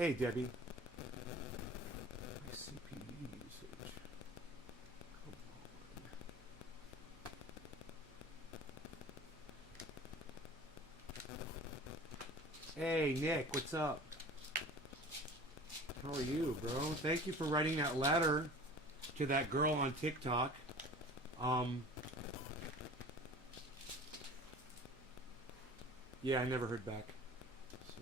Hey, Debbie. CPU usage. Hey, Nick, what's up? How are you, bro? Thank you for writing that letter to that girl on TikTok. Yeah, I never heard back. So.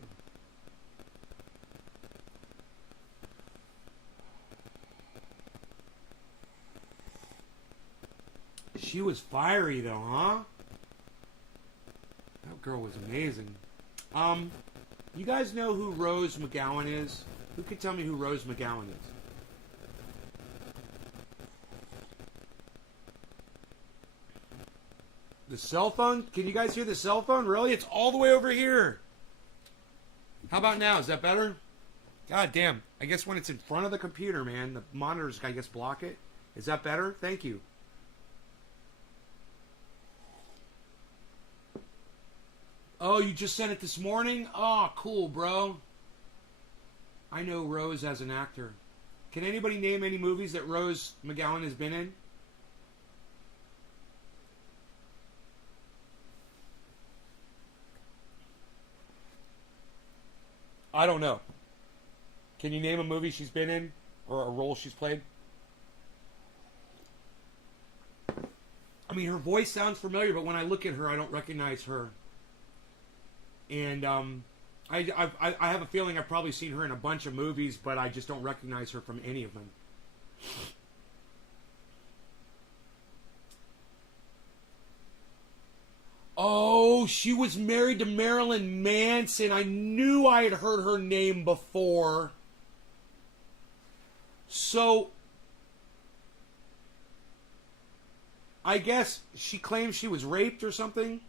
She was fiery though, huh? That girl was amazing. You guys know who Rose McGowan is? Who can tell me who Rose McGowan is? The cell phone? Can you guys hear the cell phone? Really? It's all the way over here. How about now? Is that better? God damn. I guess when it's in front of the computer, man, the monitors, I guess, block it. Is that better? Thank you. Oh, you just sent it this morning? Oh, cool, bro. I know Rose as an actor. Can anybody name any movies that Rose McGowan has been in? I don't know. Can you name a movie she's been in? Or a role she's played? I mean, her voice sounds familiar, but when I look at her, I don't recognize her. And I have a feeling I've probably seen her in a bunch of movies, but I just don't recognize her from any of them. Oh, she was married to Marilyn Manson. I knew I had heard her name before. So, I guess she claims she was raped or something.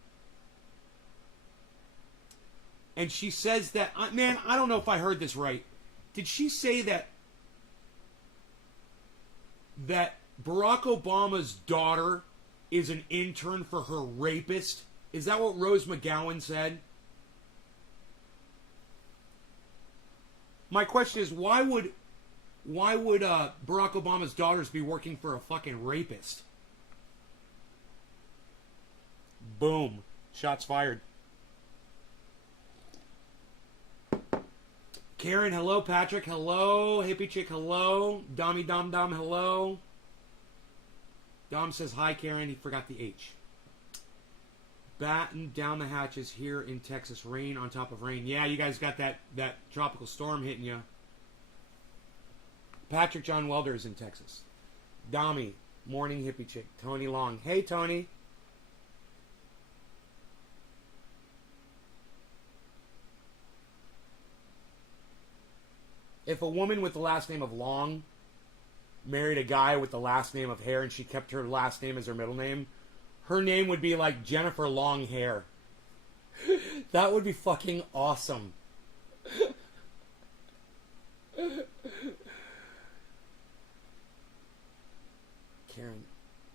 And she says that, man, I don't know if I heard this right. Did she say that Barack Obama's daughter is an intern for her rapist? Is that what Rose McGowan said? My question is, why would Barack Obama's daughters be working for a fucking rapist? Boom. Shots fired. Karen, hello. Patrick, hello. Hippie Chick, hello. Dommy Dom Dom, hello. Dom says, hi, Karen. He forgot the H. Batten down the hatches here in Texas. Rain on top of rain. Yeah, you guys got that tropical storm hitting you. Patrick John Welder is in Texas. Dommy, morning hippie chick. Tony Long. Hey, Tony. If a woman with the last name of Long married a guy with the last name of Hair and she kept her last name as her middle name, her name would be like Jennifer Long Hair. That would be fucking awesome. Karen.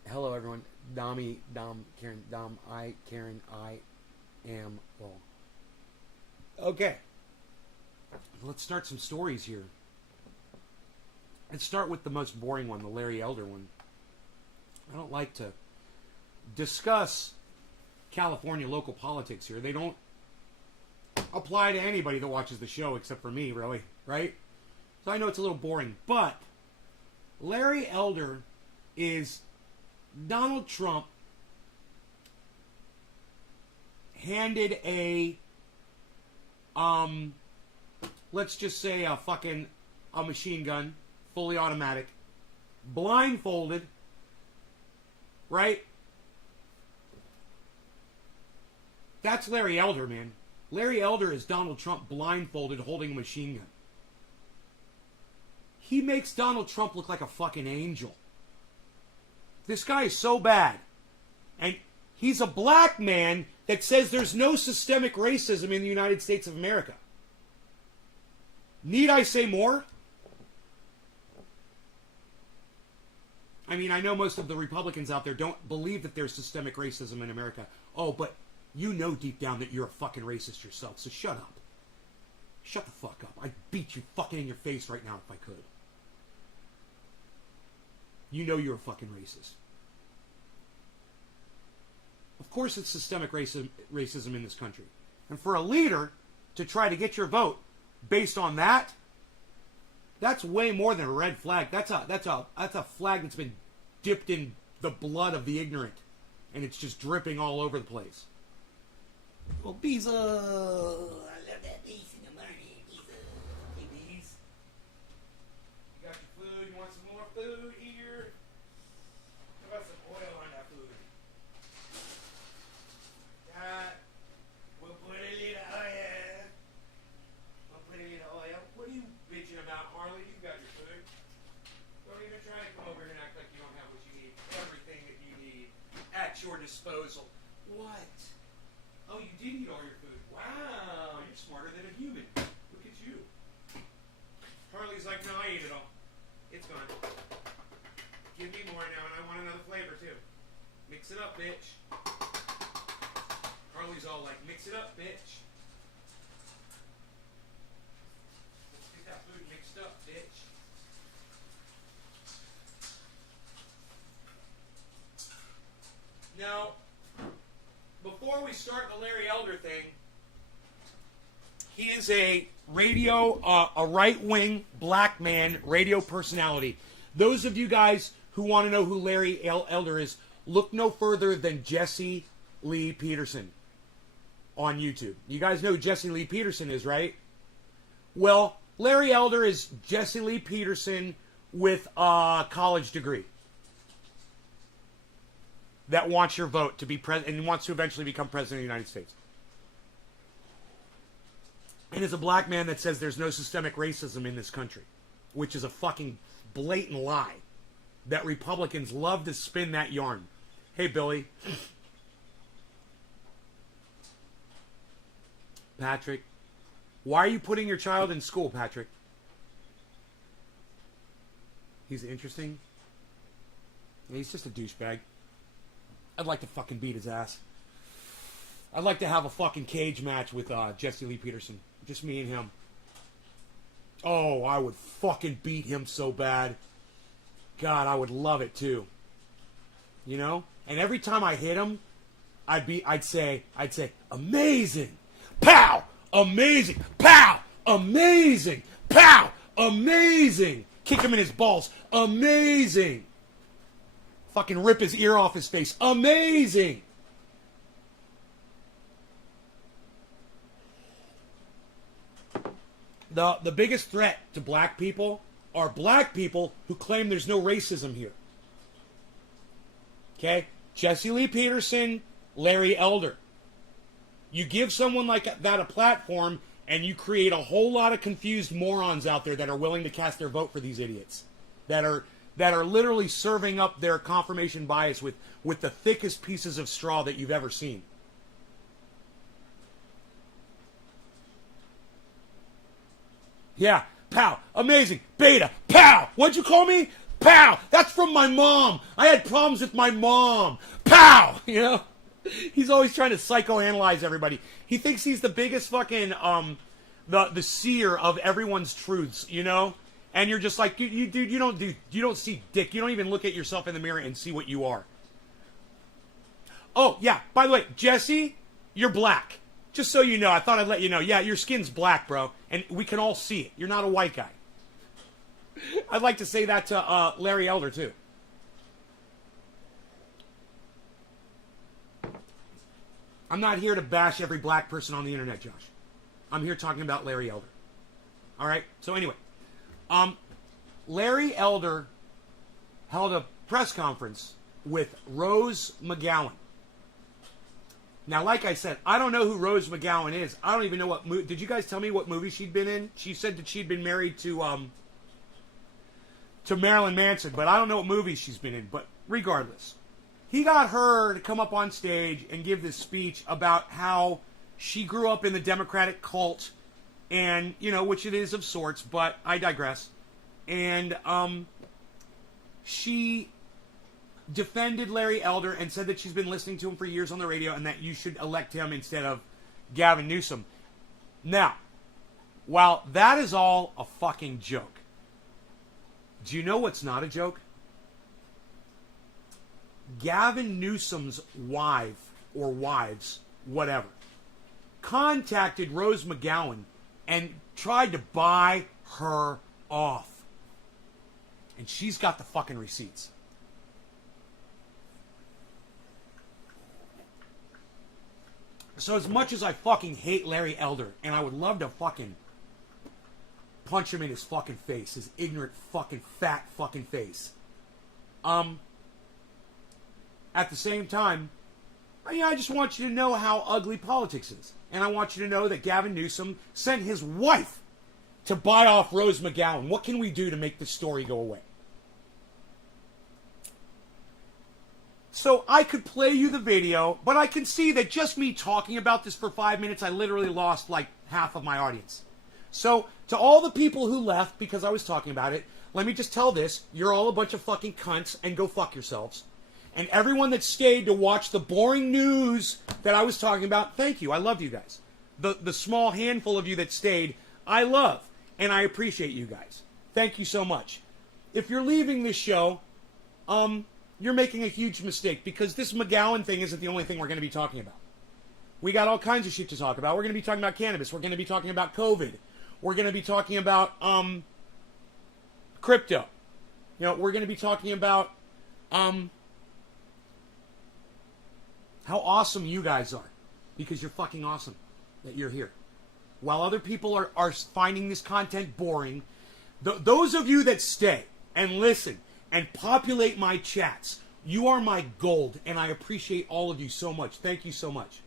Hello, everyone. Dommy, Dom, Karen, Dom, Karen, I am well. Okay. Let's start some stories here. Let's start with the most boring one, the Larry Elder one. I don't like to discuss California local politics here. They don't apply to anybody that watches the show except for me, really, right? So I know it's a little boring, but Larry Elder is Donald Trump handed a let's just say a machine gun, fully automatic, blindfolded, right? That's Larry Elder, man. Larry Elder is Donald Trump blindfolded holding a machine gun. He makes Donald Trump look like a fucking angel. This guy is so bad. And he's a black man that says there's no systemic racism in the United States of America. Need I say more? I mean, I know most of the Republicans out there don't believe that there's systemic racism in America. Oh, but you know deep down that you're a fucking racist yourself, so shut up. Shut the fuck up. I'd beat you fucking in your face right now if I could. You know you're a fucking racist. Of course it's systemic racism in this country. And for a leader to try to get your vote based on that, that's way more than a red flag. That's a flag that's been dipped in the blood of the ignorant. And it's just dripping all over the place. Well, Beeza. I love that bees in the morning. Beeza. Hey, bees. You got your food? You want some more food here? How about some oil on that food? We'll put a little oil. We'll put a little oil. What are you bitching about, Harley? You got your food. Don't even try to come over here and act like you don't have what you need. Everything that you need at your disposal. What? Oh, you did eat all your food. Wow, you're smarter than a human. Look at you. Harley's like, no, I ate it all. It's gone. Give me more now, and I want another flavor, too. Mix it up, bitch. Harley's all like, mix it up, bitch. Let's get that food mixed up, bitch. Now, before we start the Larry Elder thing, he is a right-wing black man radio personality. Those of you guys who want to know who Larry Elder is, look no further than Jesse Lee Peterson on YouTube. You guys know who Jesse Lee Peterson is, right? Well, Larry Elder is Jesse Lee Peterson with a college degree that wants your vote to be president and wants to eventually become president of the United States. And is a black man that says there's no systemic racism in this country, which is a fucking blatant lie that Republicans love to spin that yarn. Hey, Billy. Patrick. Why are you putting your child in school, Patrick? He's interesting. Yeah, he's just a douchebag. I'd like to fucking beat his ass. I'd like to have a fucking cage match with Jesse Lee Peterson. Just me and him. Oh, I would fucking beat him so bad. God, I would love it too. You know? And every time I hit him, I'd say, amazing. Pow! Amazing. Pow! Amazing. Pow! Amazing. Kick him in his balls. Amazing. Fucking rip his ear off his face. Amazing. The biggest threat to black people are black people who claim there's no racism here. Okay? Jesse Lee Peterson, Larry Elder. You give someone like that a platform, and you create a whole lot of confused morons out there that are willing to cast their vote for these idiots. That are literally serving up their confirmation bias with the thickest pieces of straw that you've ever seen. Yeah, pow, amazing, beta, pow, what'd you call me? Pow, that's from my mom. I had problems with my mom. Pow, you know? He's always trying to psychoanalyze everybody. He thinks he's the biggest fucking, the seer of everyone's truths, you know? And you're just like, dude, you don't see dick. You don't even look at yourself in the mirror and see what you are. Oh, yeah, by the way, Jesse, you're black. Just so you know, I thought I'd let you know. Yeah, your skin's black, bro. And we can all see it. You're not a white guy. I'd like to say that to Larry Elder, too. I'm not here to bash every black person on the internet, Josh. I'm here talking about Larry Elder. All right? So anyway, Larry Elder held a press conference with Rose McGowan. Now, like I said, I don't know who Rose McGowan is. I don't even know what movie. Did you guys tell me what movie she'd been in? She said that she'd been married to Marilyn Manson, but I don't know what movie she's been in. But regardless, he got her to come up on stage and give this speech about how she grew up in the Democratic cult, and, you know, which it is of sorts, but I digress. And she defended Larry Elder and said that she's been listening to him for years on the radio and that you should elect him instead of Gavin Newsom. Now, While that is all a fucking joke, do you know what's not a joke? Gavin Newsom's wife, or wives, whatever, contacted Rose McGowan and tried to buy her off. And she's got the fucking receipts. So as much as I fucking hate Larry Elder, and I would love to fucking punch him in his fucking face, his ignorant fucking fat fucking face. At the same time, I just want you to know how ugly politics is. And I want you to know that Gavin Newsom sent his wife to buy off Rose McGowan. What can we do to make this story go away? So I could play you the video, but I can see that just me talking about this for 5 minutes, I literally lost like half of my audience. So to all the people who left because I was talking about it, let me just tell this. You're all a bunch of fucking cunts and go fuck yourselves. And everyone that stayed to watch the boring news that I was talking about, thank you. I love you guys. The small handful of you that stayed, I love. And I appreciate you guys. Thank you so much. If you're leaving this show, you're making a huge mistake because this McGowan thing isn't the only thing we're going to be talking about. We got all kinds of shit to talk about. We're going to be talking about cannabis. We're going to be talking about COVID. We're going to be talking about crypto. We're going to be talking about how awesome you guys are. Because you're fucking awesome that you're here. While other people are finding this content boring, those of you that stay and listen and populate my chats, you are my gold, and I appreciate all of you so much. Thank you so much.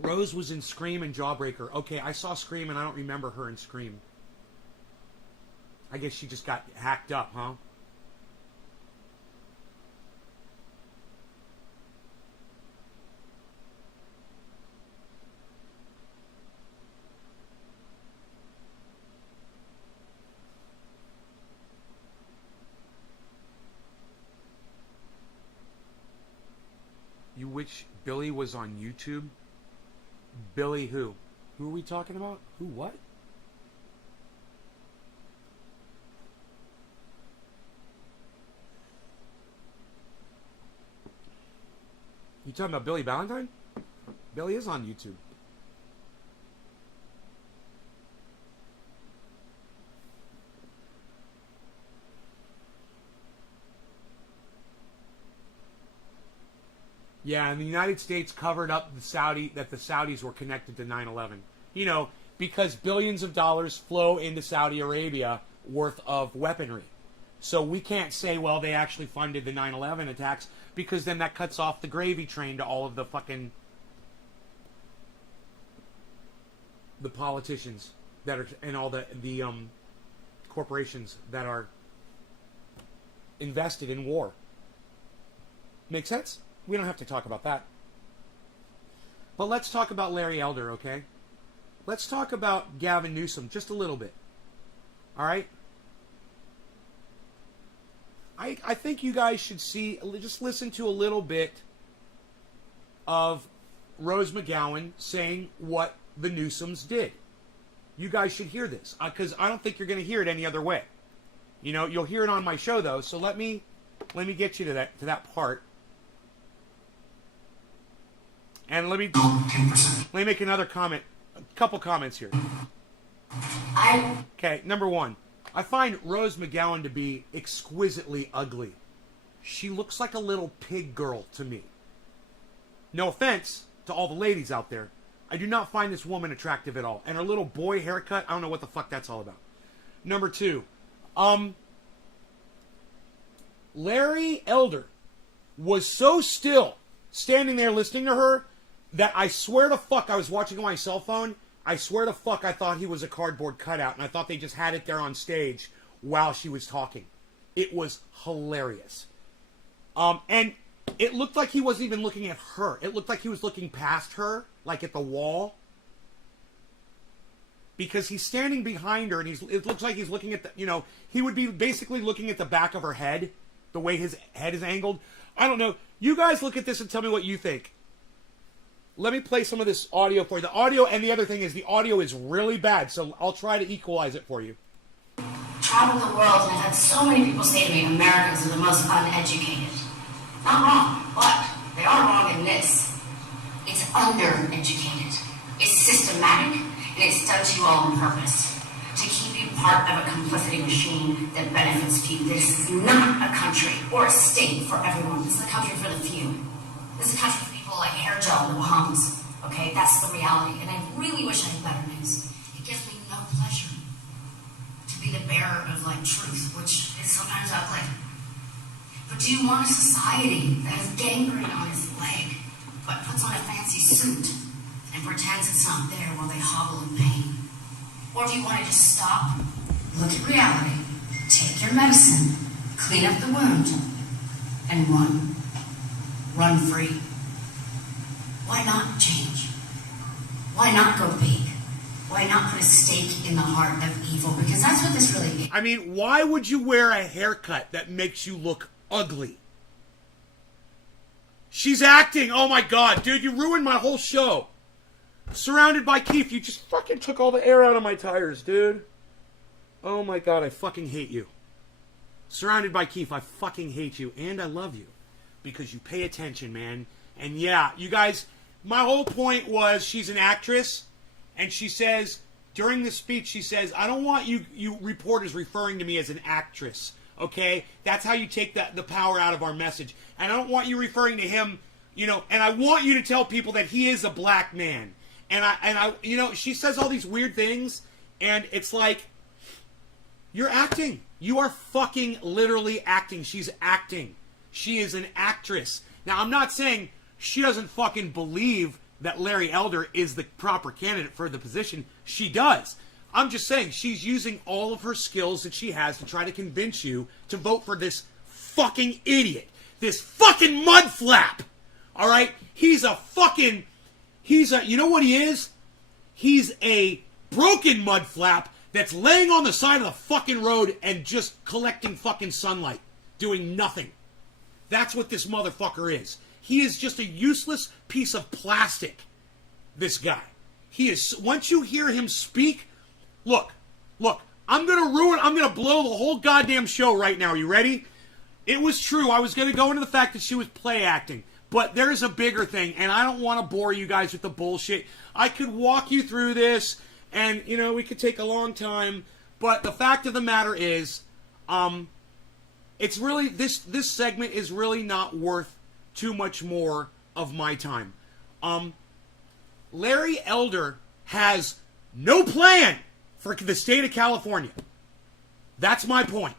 Rose was in Scream and Jawbreaker. Okay, I saw Scream, and I don't remember her in Scream. I guess she just got hacked up, huh? You wish Billy was on YouTube? Billy who? Who are we talking about? Who what? You talking about Billy Valentine? Billy is on YouTube. Yeah, and the United States covered up the Saudis were connected to 9/11. Because billions of dollars flow into Saudi Arabia worth of weaponry. So we can't say, well, they actually funded the 9/11 attacks, because then that cuts off the gravy train to all of the fucking the politicians that are and all the corporations that are invested in war. Make sense? We don't have to talk about that. But let's talk about Larry Elder, okay? Let's talk about Gavin Newsom just a little bit. All right? I think you guys should just listen to a little bit of Rose McGowan saying what the Newsoms did. You guys should hear this, because I don't think you're going to hear it any other way. You'll hear it on my show, though, so let me get you to that part. And let me make another comment, a couple comments here. Okay, number one, I find Rose McGowan to be exquisitely ugly. She looks like a little pig girl to me. No offense to all the ladies out there. I do not find this woman attractive at all. And her little boy haircut, I don't know what the fuck that's all about. Number two, Larry Elder was so still standing there listening to her that I swear to fuck I was watching on my cell phone. I swear to fuck I thought he was a cardboard cutout, and I thought they just had it there on stage while she was talking. It was hilarious. And it looked like he wasn't even looking at her. It looked like he was looking past her, like at the wall. Because he's standing behind her, and it looks like he's looking at he would be basically looking at the back of her head, the way his head is angled. I don't know. You guys look at this and tell me what you think. let me play some of this audio for you. The audio, and the other thing is the audio is really bad, so I'll try to equalize it for you. Travel the world, and I've had so many people say to me, Americans are the most uneducated. Not wrong, but they are wrong in this. It's undereducated. It's systematic, and it's done to you all on purpose. To keep you part of a complicity machine that benefits few. This is not a country or a state for everyone. This is a country for the few. This is a country for people like hair gel and hums. Okay, that's the reality. And I really wish I had better news. It gives me no pleasure to be the bearer of like truth, which is sometimes ugly. But do you want a society that has gangrene on its leg, but puts on a fancy suit and pretends it's not there while they hobble in pain? Or do you want to just stop, look at reality, take your medicine, clean up the wound, and run? Run free. Why not change? Why not go big? Why not put a stake in the heart of evil? Because that's what this really is. I mean, why would you wear a haircut that makes you look ugly? She's acting. Oh my god, dude, you ruined my whole show. Surrounded by Keith, you just fucking took all the air out of my tires, dude. Oh my god, I fucking hate you. Surrounded by Keith, I fucking hate you. And I love you. Because you pay attention, man. And yeah, you guys, my whole point was she's an actress. And she says, during the speech, she says, I don't want you reporters referring to me as an actress. Okay? That's how you take the power out of our message. And I don't want you referring to him, you know, and I want you to tell people that he is a black man. And I, you know, she says all these weird things, and it's like, you're acting. You are fucking literally acting. She's acting. She is an actress. Now, I'm not saying she doesn't fucking believe that Larry Elder is the proper candidate for the position. She does. I'm just saying she's using all of her skills that she has to try to convince you to vote for this fucking idiot. This fucking mudflap. All right? He's a, you know what he is? He's a broken mudflap that's laying on the side of the fucking road and just collecting fucking sunlight. Doing nothing. That's what this motherfucker is. He is just a useless piece of plastic. This guy. He is, once you hear him speak, look, I'm gonna blow the whole goddamn show right now. Are you ready? It was true. I was gonna go into the fact that she was play acting. But there's a bigger thing, and I don't want to bore you guys with the bullshit. I could walk you through this, and, you know, we could take a long time. But the fact of the matter is, it's really, this segment is really not worth too much more of my time. Larry Elder has no plan for the state of California. That's my point.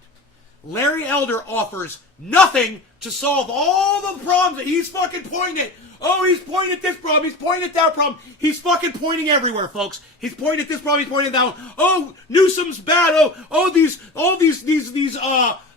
Larry Elder offers nothing to solve all the problems that he's fucking pointing at. Oh, he's pointing at this problem. He's pointing at that problem. He's fucking pointing everywhere, folks. He's pointing at this problem. He's pointing at that one. Oh, Newsom's bad.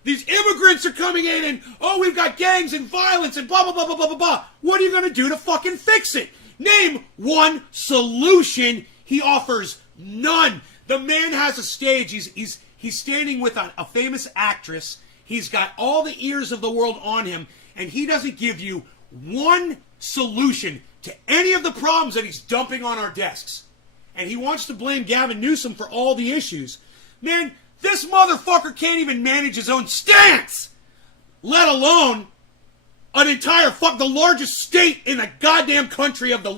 These immigrants are coming in, and oh, we've got gangs and violence and blah blah blah blah blah blah blah. What are you gonna do to fucking fix it? Name one solution. He offers none. The man has a stage. He's standing with a famous actress. He's got all the ears of the world on him, and he doesn't give you one solution to any of the problems that he's dumping on our desks. And he wants to blame Gavin Newsom for all the issues. Man, this motherfucker can't even manage his own stance, let alone the largest state in the goddamn country of the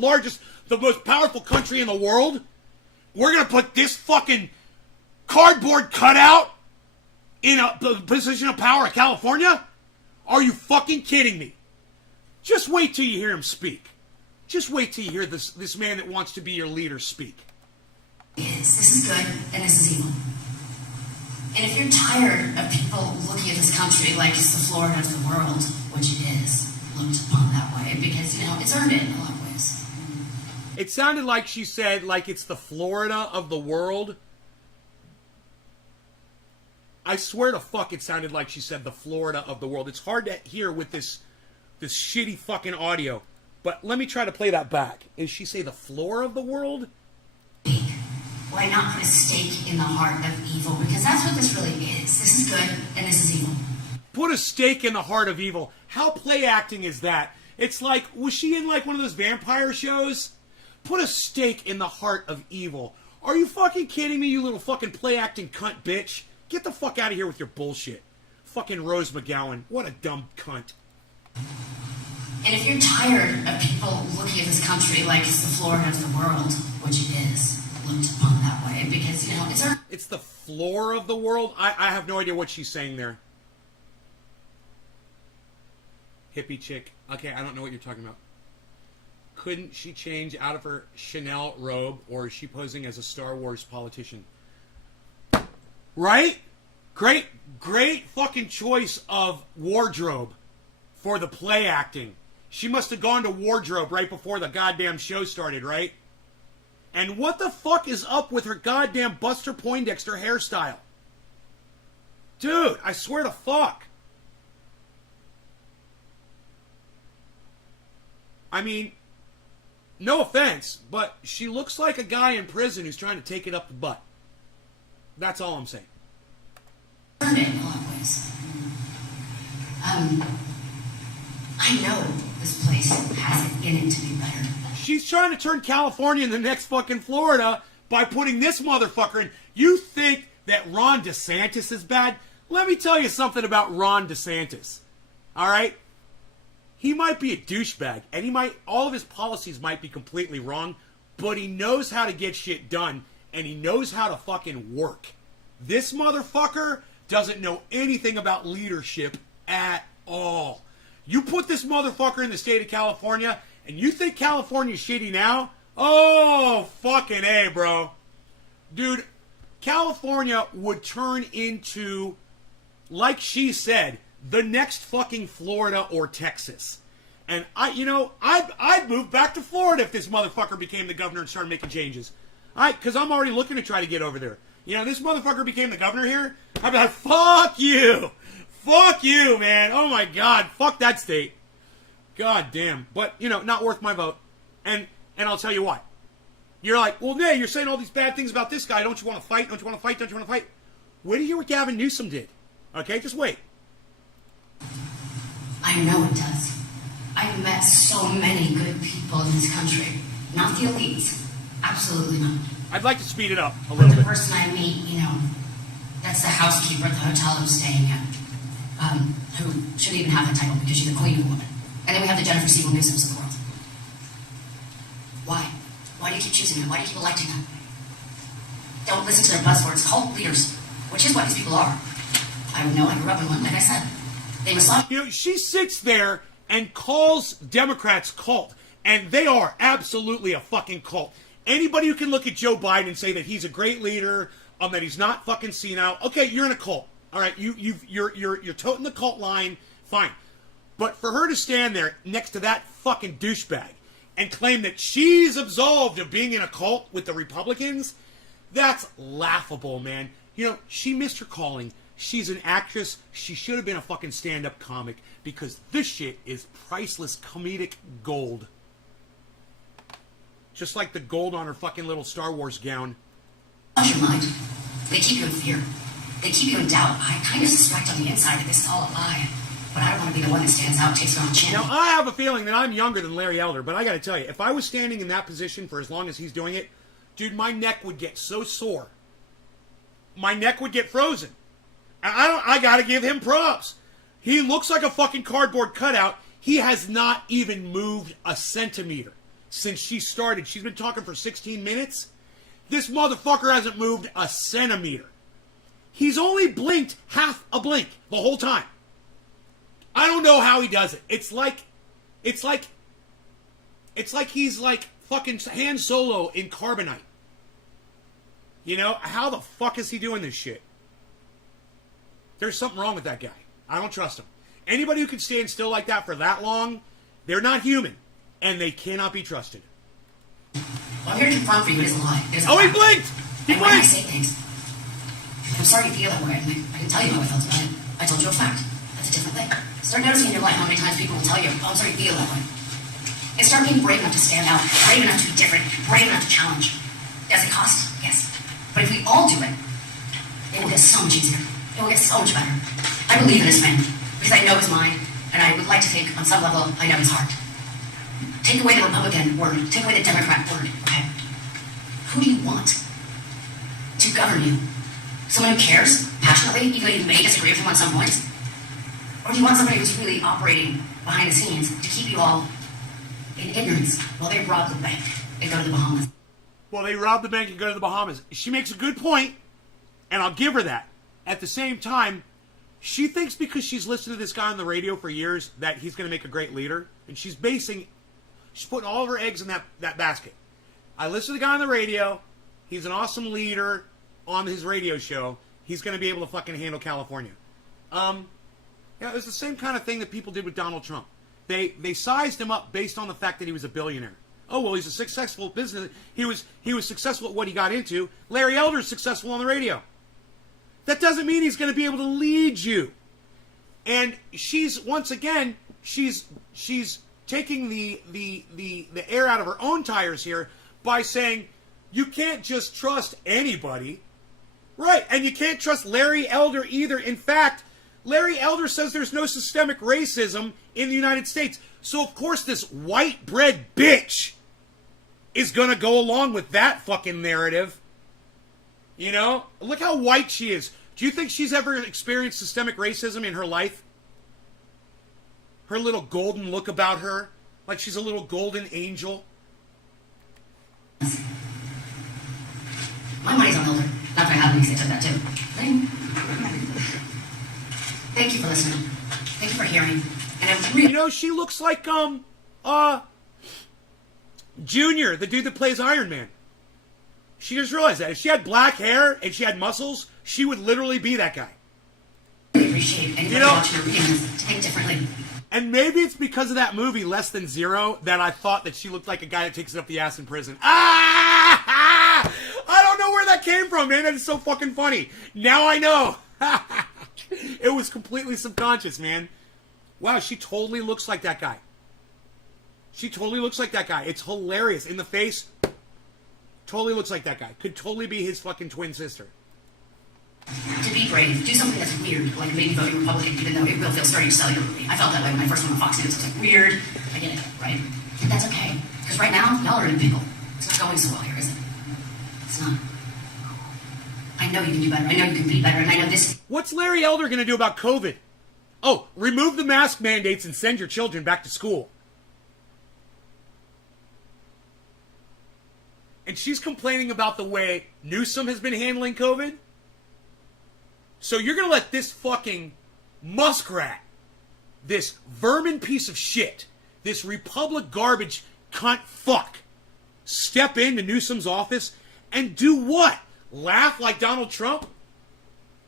most powerful country in the world. We're going to put this fucking cardboard cutout in the position of power of California? Are you fucking kidding me? Just wait till you hear him speak. Just wait till you hear this man that wants to be your leader speak. This is good and this is evil. And if you're tired of people looking at this country like it's the Florida of the world, which it is, looked upon that way, because, you know, it's earned it in a lot of ways. It sounded like she said, like it's the Florida of the world. I swear to fuck it sounded like she said the Florida of the world. It's hard to hear with this shitty fucking audio. But let me try to play that back. Is she say the floor of the world? Why not put a stake in the heart of evil? Because that's what this really is. This is good and this is evil. Put a stake in the heart of evil. How play acting is that? It's like, was she in like one of those vampire shows? Put a stake in the heart of evil. Are you fucking kidding me, you little fucking play-acting cunt bitch? Get the fuck out of here with your bullshit. Fucking Rose McGowan. What a dumb cunt. And if you're tired of people looking at this country like it's the Florida of the world, which it is, looked upon that way, because, you know, it's the floor of the world? I have no idea what she's saying there. Hippie chick. Okay, I don't know what you're talking about. Couldn't she change out of her Chanel robe, or is she posing as a Star Wars politician? Right? Great fucking choice of wardrobe for the play acting. She must have gone to wardrobe right before the goddamn show started, right? And what the fuck is up with her goddamn Buster Poindexter hairstyle? Dude, I swear to fuck. I mean, no offense, but she looks like a guy in prison who's trying to take it up the butt. That's all I'm saying. In a lot of ways. I know this place has it in it to be better. She's trying to turn California into the next fucking Florida by putting this motherfucker in. You think that Ron DeSantis is bad? Let me tell you something about Ron DeSantis. All right? He might be a douchebag, and all of his policies might be completely wrong, but he knows how to get shit done, and he knows how to fucking work. This motherfucker doesn't know anything about leadership at all. You put this motherfucker in the state of California, and you think California's shitty now? Oh, fucking A, bro. Dude, California would turn into, like she said, the next fucking Florida or Texas. And I'd move back to Florida if this motherfucker became the governor and started making changes. Because I'm already looking to try to get over there. You know, this motherfucker became the governor here, I'd be like, fuck you. Fuck you, man. Oh my God. Fuck that state. God damn. But, not worth my vote. And I'll tell you what. You're like, well, Nay, you're saying all these bad things about this guy. Don't you want to fight? Don't you want to fight? Don't you want to fight? Wait till you hear what Gavin Newsom did. Okay, just wait. I know it does. I've met so many good people in this country. Not the elites. Absolutely not. I'd like to speed it up a But little the bit. person I meet, that's the housekeeper at the hotel I'm staying at. Who shouldn't even have that title because she's a queen of women. And then we have the Jennifer Siegel Newsoms of the world. Why? Why do you keep choosing them? Why do you keep electing them? Don't listen to their buzzwords. Cult leaders, which is what these people are. I would know. I grew up in one, like I said. They massage. She sits there and calls Democrats cult, and they are absolutely a fucking cult. Anybody who can look at Joe Biden and say that he's a great leader, that he's not fucking senile, okay, you're in a cult. All right, you're toting the cult line, fine. But for her to stand there next to that fucking douchebag and claim that she's absolved of being in a cult with the Republicans, that's laughable, man. She missed her calling. She's an actress. She should have been a fucking stand-up comic because this shit is priceless comedic gold. Just like the gold on her fucking little Star Wars gown. Your mind. They keep you in fear. They keep you in doubt. I kind of suspect on the inside that this is all a lie. But I don't want to be the one that stands out, takes it on the chin. Now, I have a feeling that I'm younger than Larry Elder, but I gotta tell you, if I was standing in that position for as long as he's doing it, dude, my neck would get so sore. My neck would get frozen. I gotta give him props. He looks like a fucking cardboard cutout. He has not even moved a centimeter since she started. She's been talking for 16 minutes. This motherfucker hasn't moved a centimeter. He's only blinked half a blink the whole time. I don't know how he does it. It's like he's like fucking Han Solo in Carbonite. How the fuck is he doing this shit? There's something wrong with that guy. I don't trust him. Anybody who can stand still like that for that long, they're not human, and they cannot be trusted. Well, I'm here to confirm for you it is a lie. He blinked! He and when I blinked! say things, I'm sorry you feel that way. I can tell you how I felt about it. I told you a fact. That's a different thing. Start noticing in your life how many times people will tell you, I'm sorry you feel that way. And start being brave enough to stand out, brave enough to be different, brave enough to challenge. Does it cost? Yes. But if we all do it, it will get so much easier. It will get so much better. I believe in this man because I know his mind, and I would like to think, on some level, I know his heart. Take away the Republican word. Take away the Democrat word. Okay? Who do you want to govern you? Someone who cares passionately, even though you may disagree with him on some points? Or do you want somebody who's really operating behind the scenes to keep you all in ignorance while they rob the bank and go to the Bahamas? Well, they rob the bank and go to the Bahamas. She makes a good point, and I'll give her that. At the same time, she thinks because she's listened to this guy on the radio for years that he's going to make a great leader, and she's putting all of her eggs in that basket. I listen to the guy on the radio. He's an awesome leader on his radio show. He's going to be able to fucking handle California. It was the same kind of thing that people did with Donald Trump. They sized him up based on the fact that he was a billionaire. Oh, well, he's a successful business. He was successful at what he got into. Larry Elder's successful on the radio. That doesn't mean he's going to be able to lead you. And she's taking the air out of her own tires here by saying you can't just trust anybody. Right, and you can't trust Larry Elder either. In fact, Larry Elder says there's no systemic racism in the United States. So, of course, this white bread bitch is going to go along with that fucking narrative. You know? Look how white she is. Do you think she's ever experienced systemic racism in her life? Her little golden look about her, like she's a little golden angel. My money's on Elder. Not that I have any, because I took that too. Thank you for listening. Thank you for hearing. And I'm really... You know, she looks like, Junior, the dude that plays Iron Man. She just realized that. If she had black hair and she had muscles, she would literally be that guy. I appreciate anybody watching or reading this to think differently. And maybe it's because of that movie, Less Than Zero, that I thought that she looked like a guy that takes it up the ass in prison. I don't know where that came from, man. That is so fucking funny. Now I know. It was completely subconscious, man. Wow, she totally looks like that guy. She totally looks like that guy. It's hilarious. In the face, totally looks like that guy. Could totally be his fucking twin sister. To be brave, do something that's weird, like maybe voting Republican, even though it will feel very cellularly. I felt that way when I first went on Fox News. I was like, weird. I get it, right? And that's okay. Because right now, y'all are in a pickle. It's not going so well here, is it? It's not. I know you can do better. I know you can be better. And I know this... What's Larry Elder going to do about COVID? Oh, remove the mask mandates and send your children back to school. And she's complaining about the way Newsom has been handling COVID? So you're going to let this fucking muskrat, this vermin piece of shit, this Republic garbage cunt fuck, step into Newsom's office and do what? Laugh like Donald Trump?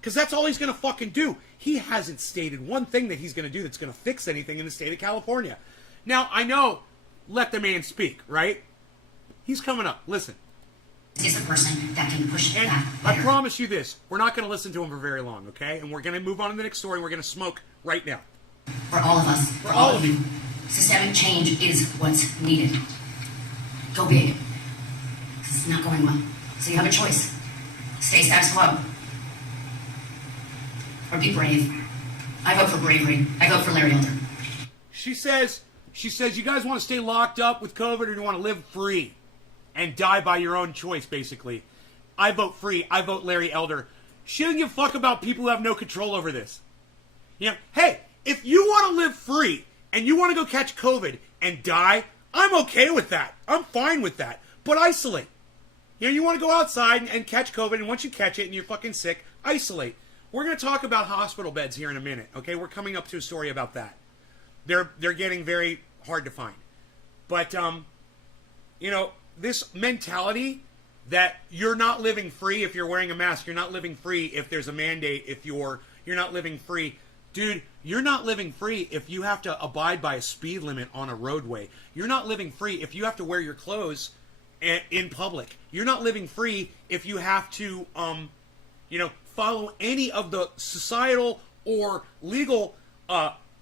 Because that's all he's going to fucking do. He hasn't stated one thing that he's going to do that's going to fix anything in the state of California. Now, I know, let the man speak, right? He's coming up. Listen. Is the person that can push it back. I promise you this. We're not going to listen to him for very long, okay? And we're going to move on to the next story. We're going to smoke right now. For all of us. For all of you. Systemic change is what's needed. Go big. It's not going well. So you have a choice. Stay status quo. Or be brave. I vote for bravery. I vote for Larry Elder. She says, you guys want to stay locked up with COVID or do you want to live free and die by your own choice, basically? I vote free. I vote Larry Elder. She doesn't give a fuck about people who have no control over this. You know, hey, if you want to live free and you want to go catch COVID and die, I'm okay with that. I'm fine with that. But isolate. You know, you want to go outside and catch COVID, and once you catch it and you're fucking sick, isolate. We're going to talk about hospital beds here in a minute, okay? We're coming up to a story about that. They're getting very hard to find. But, you know, this mentality that you're not living free if you're wearing a mask, you're not living free if there's a mandate, if you're not living free. Dude, you're not living free if you have to abide by a speed limit on a roadway. You're not living free if you have to wear your clothes in public. You're not living free if you have to, you know, follow any of the societal or legal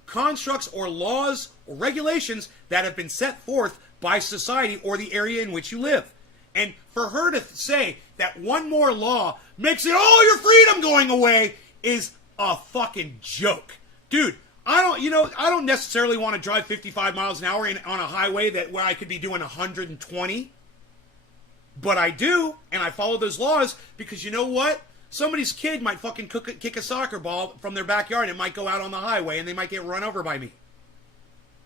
constructs or laws or regulations that have been set forth by society or the area in which you live. And for her to say that one more law makes it all your freedom going away is a fucking joke. Dude, I don't necessarily want to drive 55 miles an hour on a highway where I could be doing 120. But I do, and I follow those laws because you know what? Somebody's kid might fucking kick a soccer ball from their backyard. It might go out on the highway, and they might get run over by me.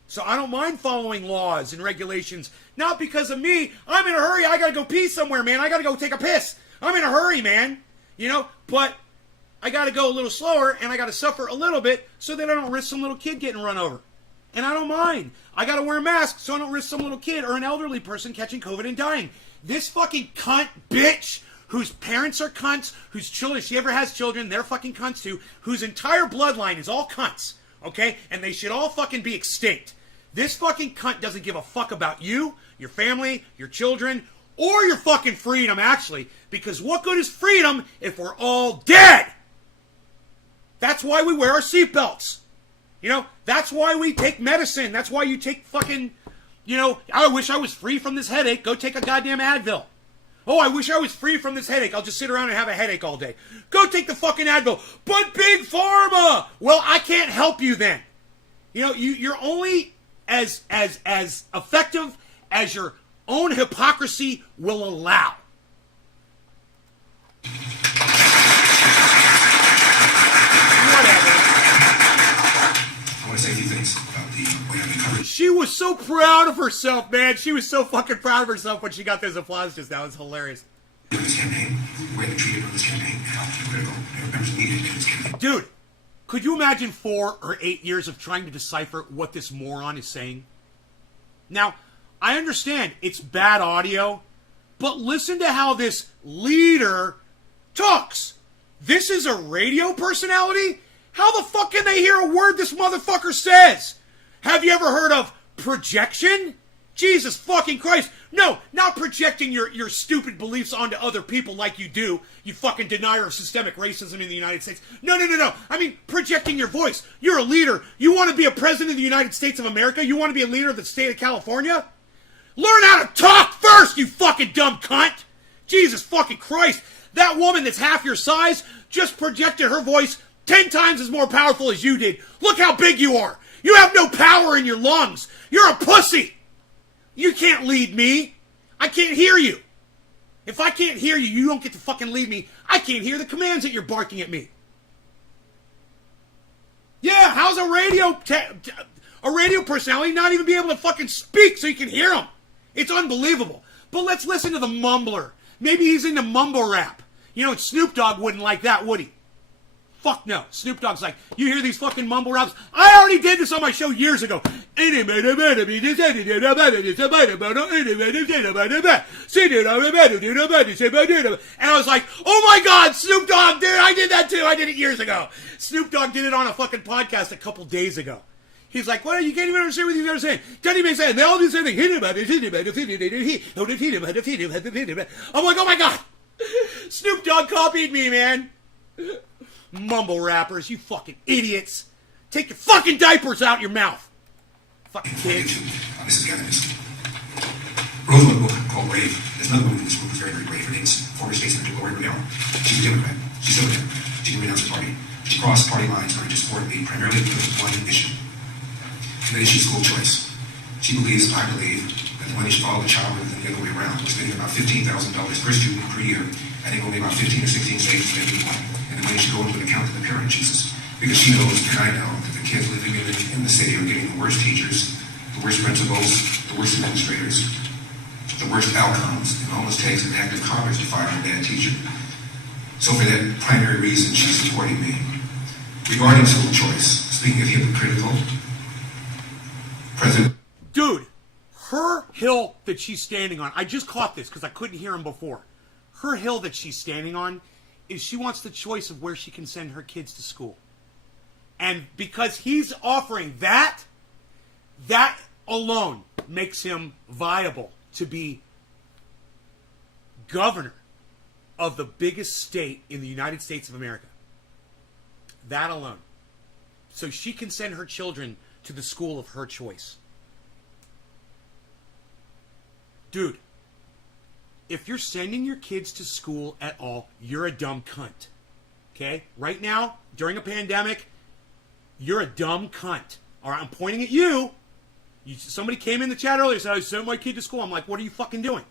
So I don't mind following laws and regulations. Not because of me. I'm in a hurry. I gotta go pee somewhere, man. I gotta go take a piss. I'm in a hurry, man. But I gotta go a little slower, and I gotta suffer a little bit so that I don't risk some little kid getting run over. And I don't mind. I gotta wear a mask so I don't risk some little kid or an elderly person catching COVID and dying. This fucking cunt bitch, whose parents are cunts, whose children, if she ever has children, they're fucking cunts too, whose entire bloodline is all cunts, okay? And they should all fucking be extinct. This fucking cunt doesn't give a fuck about you, your family, your children, or your fucking freedom, actually. Because what good is freedom if we're all dead? That's why we wear our seatbelts. That's why we take medicine. That's why you take fucking, I wish I was free from this headache. Go take a goddamn Advil. Oh, I wish I was free from this headache. I'll just sit around and have a headache all day. Go take the fucking Advil. But Big Pharma! Well, I can't help you then. You're only as effective as your own hypocrisy will allow. Say a few things about the way I've been covered. She was so proud of herself, man. She was so fucking proud of herself when she got those applause just now. It's hilarious. This campaign, the way they treated on this campaign, and how critical members of the media did this campaign. Dude, could you imagine 4 or 8 years of trying to decipher what this moron is saying? Now, I understand it's bad audio, but listen to how this leader talks. This is a radio personality? How the fuck can they hear a word this motherfucker says? Have you ever heard of projection? Jesus fucking Christ. No, not projecting your stupid beliefs onto other people like you do, you fucking denier of systemic racism in the United States. No. I mean, projecting your voice. You're a leader. You want to be a president of the United States of America? You want to be a leader of the state of California? Learn how to talk first, you fucking dumb cunt. Jesus fucking Christ. That woman that's half your size just projected her voice 10 times as more powerful as you did. Look how big you are. You have no power in your lungs. You're a pussy. You can't lead me. I can't hear you. If I can't hear you, you don't get to fucking lead me. I can't hear the commands that you're barking at me. Yeah, how's a radio personality not even be able to fucking speak so you can hear him? It's unbelievable. But let's listen to the mumbler. Maybe he's into mumble rap. Snoop Dogg wouldn't like that, would he? Fuck no. Snoop Dogg's like, you hear these fucking mumble raps? I already did this on my show years ago. And I was like, oh my God, Snoop Dogg, dude, I did that too. I did it years ago. Snoop Dogg did it on a fucking podcast a couple days ago. He's like, what? You can't even understand what these guys are saying. Can't even say it. They all do the same thing. I'm like, oh my God. Snoop Dogg copied me, man. Mumble rappers, you fucking idiots. Take your fucking diapers out your mouth. Fucking kids. This is cannabis. Roosevelt book called Brave. There's another woman in this group who's very, very brave. Her name's former statesman Gloria Rivera. She's a Democrat. She's still there. She can renounce the party. She crossed party lines in order to support a primarily one issue. And that issue is school choice. She believes, I believe, that the money should follow the child rather than the other way around. We're spending about $15,000 per student per year. I think only about 15 or 16 states spend any money. And the money should go into an account that the parent chooses. Because she knows, and I know, that the kids living in the city are getting the worst teachers, the worst principals, the worst administrators, the worst outcomes. It almost takes an act of Congress to fire a bad teacher. So for that primary reason, she's supporting me. Regarding school choice, speaking of hypocritical, President... Dude, her hill that she's standing on, I just caught this because I couldn't hear him before. Her hill that she's standing on is she wants the choice of where she can send her kids to school. And because he's offering that, that alone makes him viable to be governor of the biggest state in the United States of America. That alone. So she can send her children to the school of her choice. Dude, if you're sending your kids to school at all, you're a dumb cunt. Okay? Right now, during a pandemic, You're a dumb cunt. All right, I'm pointing at you. Somebody came in the chat earlier and said, I sent my kid to school. I'm like, what are you fucking doing?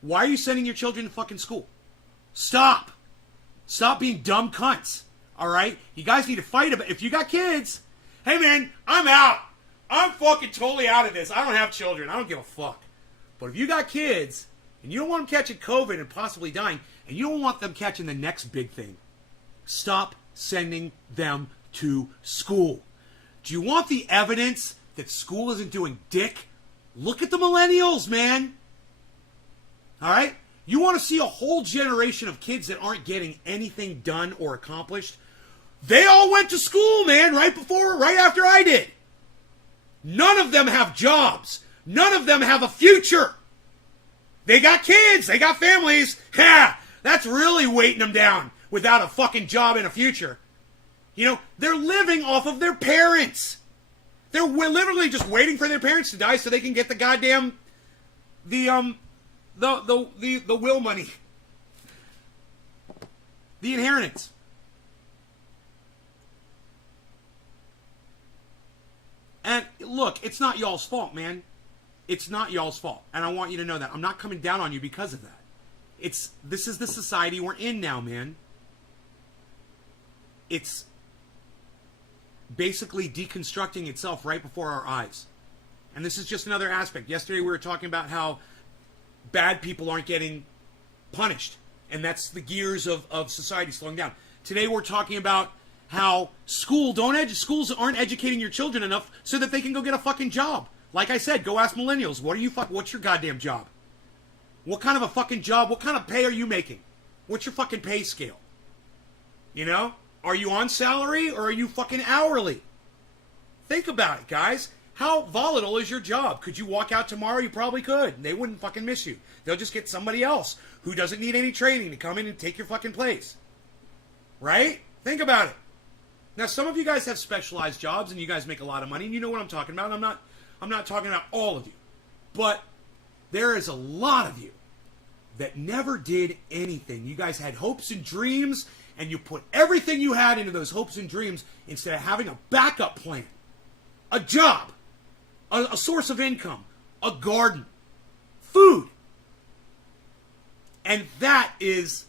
Why are you sending your children to fucking school? Stop. Stop being dumb cunts. All right? You guys need to fight about it. If you got kids, hey, man, I'm out. I'm fucking totally out of this. I don't have children. I don't give a fuck. But if you got kids, and you don't want them catching COVID and possibly dying, and you don't want them catching the next big thing, stop sending them to school. Do you want the evidence that school isn't doing dick? Look at the millennials, man. All right? You want to see a whole generation of kids that aren't getting anything done or accomplished? They all went to school, man, right after I did. None of them have jobs. None of them have a future. They got kids. They got families. Ha! That's really weighting them down without a fucking job and a future. You know, they're living off of their parents. They're literally just waiting for their parents to die so they can get the goddamn the will money. The inheritance. And look, it's not y'all's fault, man. It's not y'all's fault. And I want you to know that. I'm not coming down on you because of that. This is the society we're in now, man. It's basically deconstructing itself right before our eyes. And this is just another aspect. Yesterday we were talking about how bad people aren't getting punished. And that's the gears of society slowing down. Today we're talking about how schools aren't educating your children enough so that they can go get a fucking job. Like I said, go ask millennials. What's your goddamn job? What kind of a fucking job? What kind of pay are you making? What's your fucking pay scale? You know? Are you on salary or are you fucking hourly? Think about it, guys. How volatile is your job? Could you walk out tomorrow? You probably could. They wouldn't fucking miss you. They'll just get somebody else who doesn't need any training to come in and take your fucking place. Right? Think about it. Now, some of you guys have specialized jobs and you guys make a lot of money and you know what I'm talking about. I'm not talking about all of you. But there is a lot of you that never did anything. You guys had hopes and dreams and you put everything you had into those hopes and dreams instead of having a backup plan, a job, a source of income, a garden, food. And that is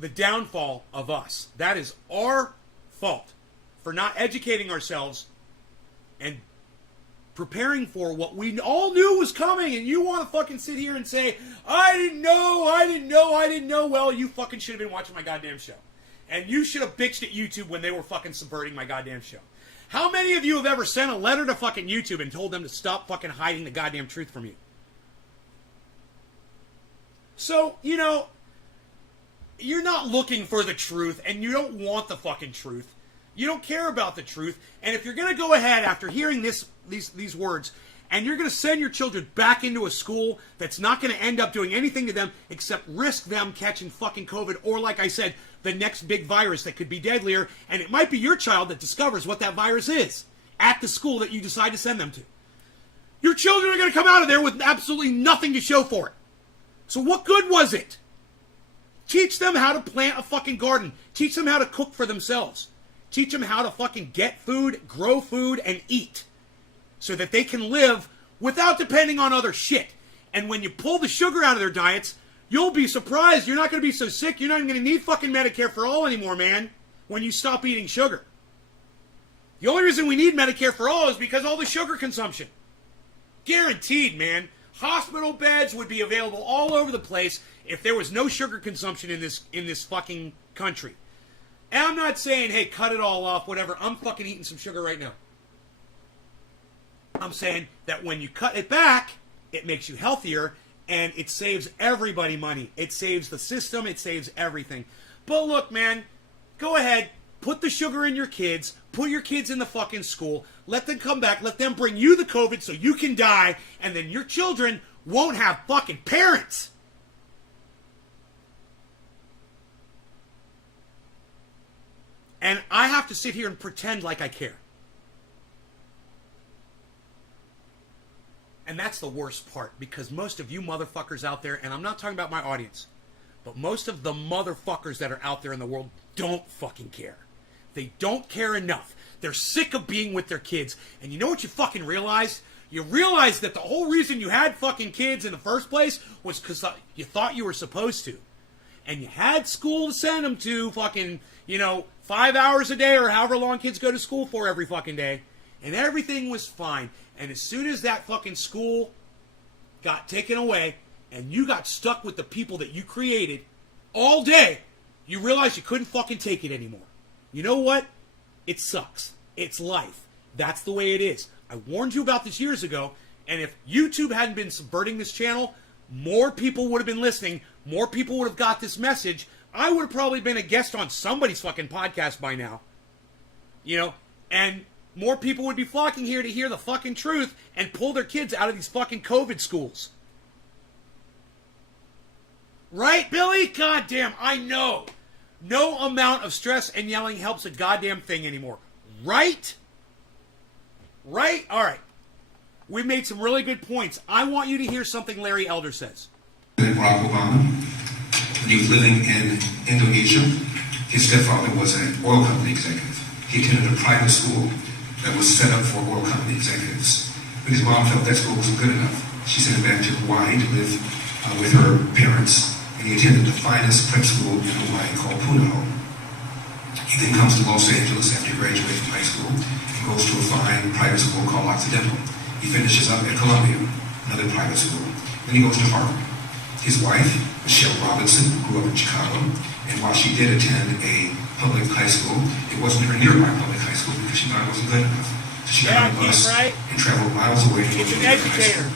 the downfall of us. That is our fault for not educating ourselves and preparing for what we all knew was coming. And you want to fucking sit here and say, I didn't know. Well, you fucking should have been watching my goddamn show. And you should have bitched at YouTube when they were fucking subverting my goddamn show. How many of you have ever sent a letter to fucking YouTube and told them to stop fucking hiding the goddamn truth from you? So, you know, you're not looking for the truth and you don't want the fucking truth. You don't care about the truth. And if you're going to go ahead after hearing these words and you're going to send your children back into a school that's not going to end up doing anything to them except risk them catching fucking COVID or, like I said, the next big virus that could be deadlier, and it might be your child that discovers what that virus is at the school that you decide to send them to. Your children are going to come out of there with absolutely nothing to show for it. So what good was it? Teach them how to plant a fucking garden. Teach them how to cook for themselves. Teach them how to fucking get food, grow food, and eat so that they can live without depending on other shit. And when you pull the sugar out of their diets, you'll be surprised. You're not going to be so sick. You're not even going to need fucking Medicare for all anymore, man, when you stop eating sugar. The only reason we need Medicare for all is because all the sugar consumption. Guaranteed, man. Hospital beds would be available all over the place if there was no sugar consumption in this fucking country. And I'm not saying, hey, cut it all off, whatever. I'm fucking eating some sugar right now. I'm saying that when you cut it back, it makes you healthier, and it saves everybody money. It saves the system. It saves everything. But look, man, go ahead. Put the sugar in your kids. Put your kids in the fucking school. Let them come back. Let them bring you the COVID so you can die, and then your children won't have fucking parents. And I have to sit here and pretend like I care. And that's the worst part, because most of you motherfuckers out there, and I'm not talking about my audience, But most of the motherfuckers that are out there in the world don't fucking care. They don't care enough. They're sick of being with their kids. And you know what you fucking realized? You realized that the whole reason you had fucking kids in the first place was because you thought you were supposed to. And you had school to send them to fucking, 5 hours a day or however long kids go to school for every fucking day. And everything was fine. And as soon as that fucking school got taken away and you got stuck with the people that you created all day, you realized you couldn't fucking take it anymore. You know what? It sucks. It's life. That's the way it is. I warned you about this years ago, and if YouTube hadn't been subverting this channel, more people would have been listening, more people would have got this message. I would have probably been a guest on somebody's fucking podcast by now. And more people would be flocking here to hear the fucking truth and pull their kids out of these fucking COVID schools. Right, Billy? Goddamn, I know. No amount of stress and yelling helps a goddamn thing anymore. Right? Right? All right. We made some really good points. I want you to hear something Larry Elder says. Barack Obama, when he was living in Indonesia, his stepfather was an oil company executive. He attended a private school that was set up for oil company executives. But his mom felt that school wasn't good enough. She sent him back to Hawaii to live with her parents. And he attended the finest prep school in Hawaii called Punahou. He then comes to Los Angeles after he graduates from high school and goes to a fine private school called Occidental. He finishes up at Columbia, another private school. Then he goes to Harvard. His wife, Michelle Robinson, grew up in Chicago, and while she did attend a public high school, it wasn't her nearby public high school because she thought it wasn't good enough. So she got on a bus and traveled miles away to go to high school.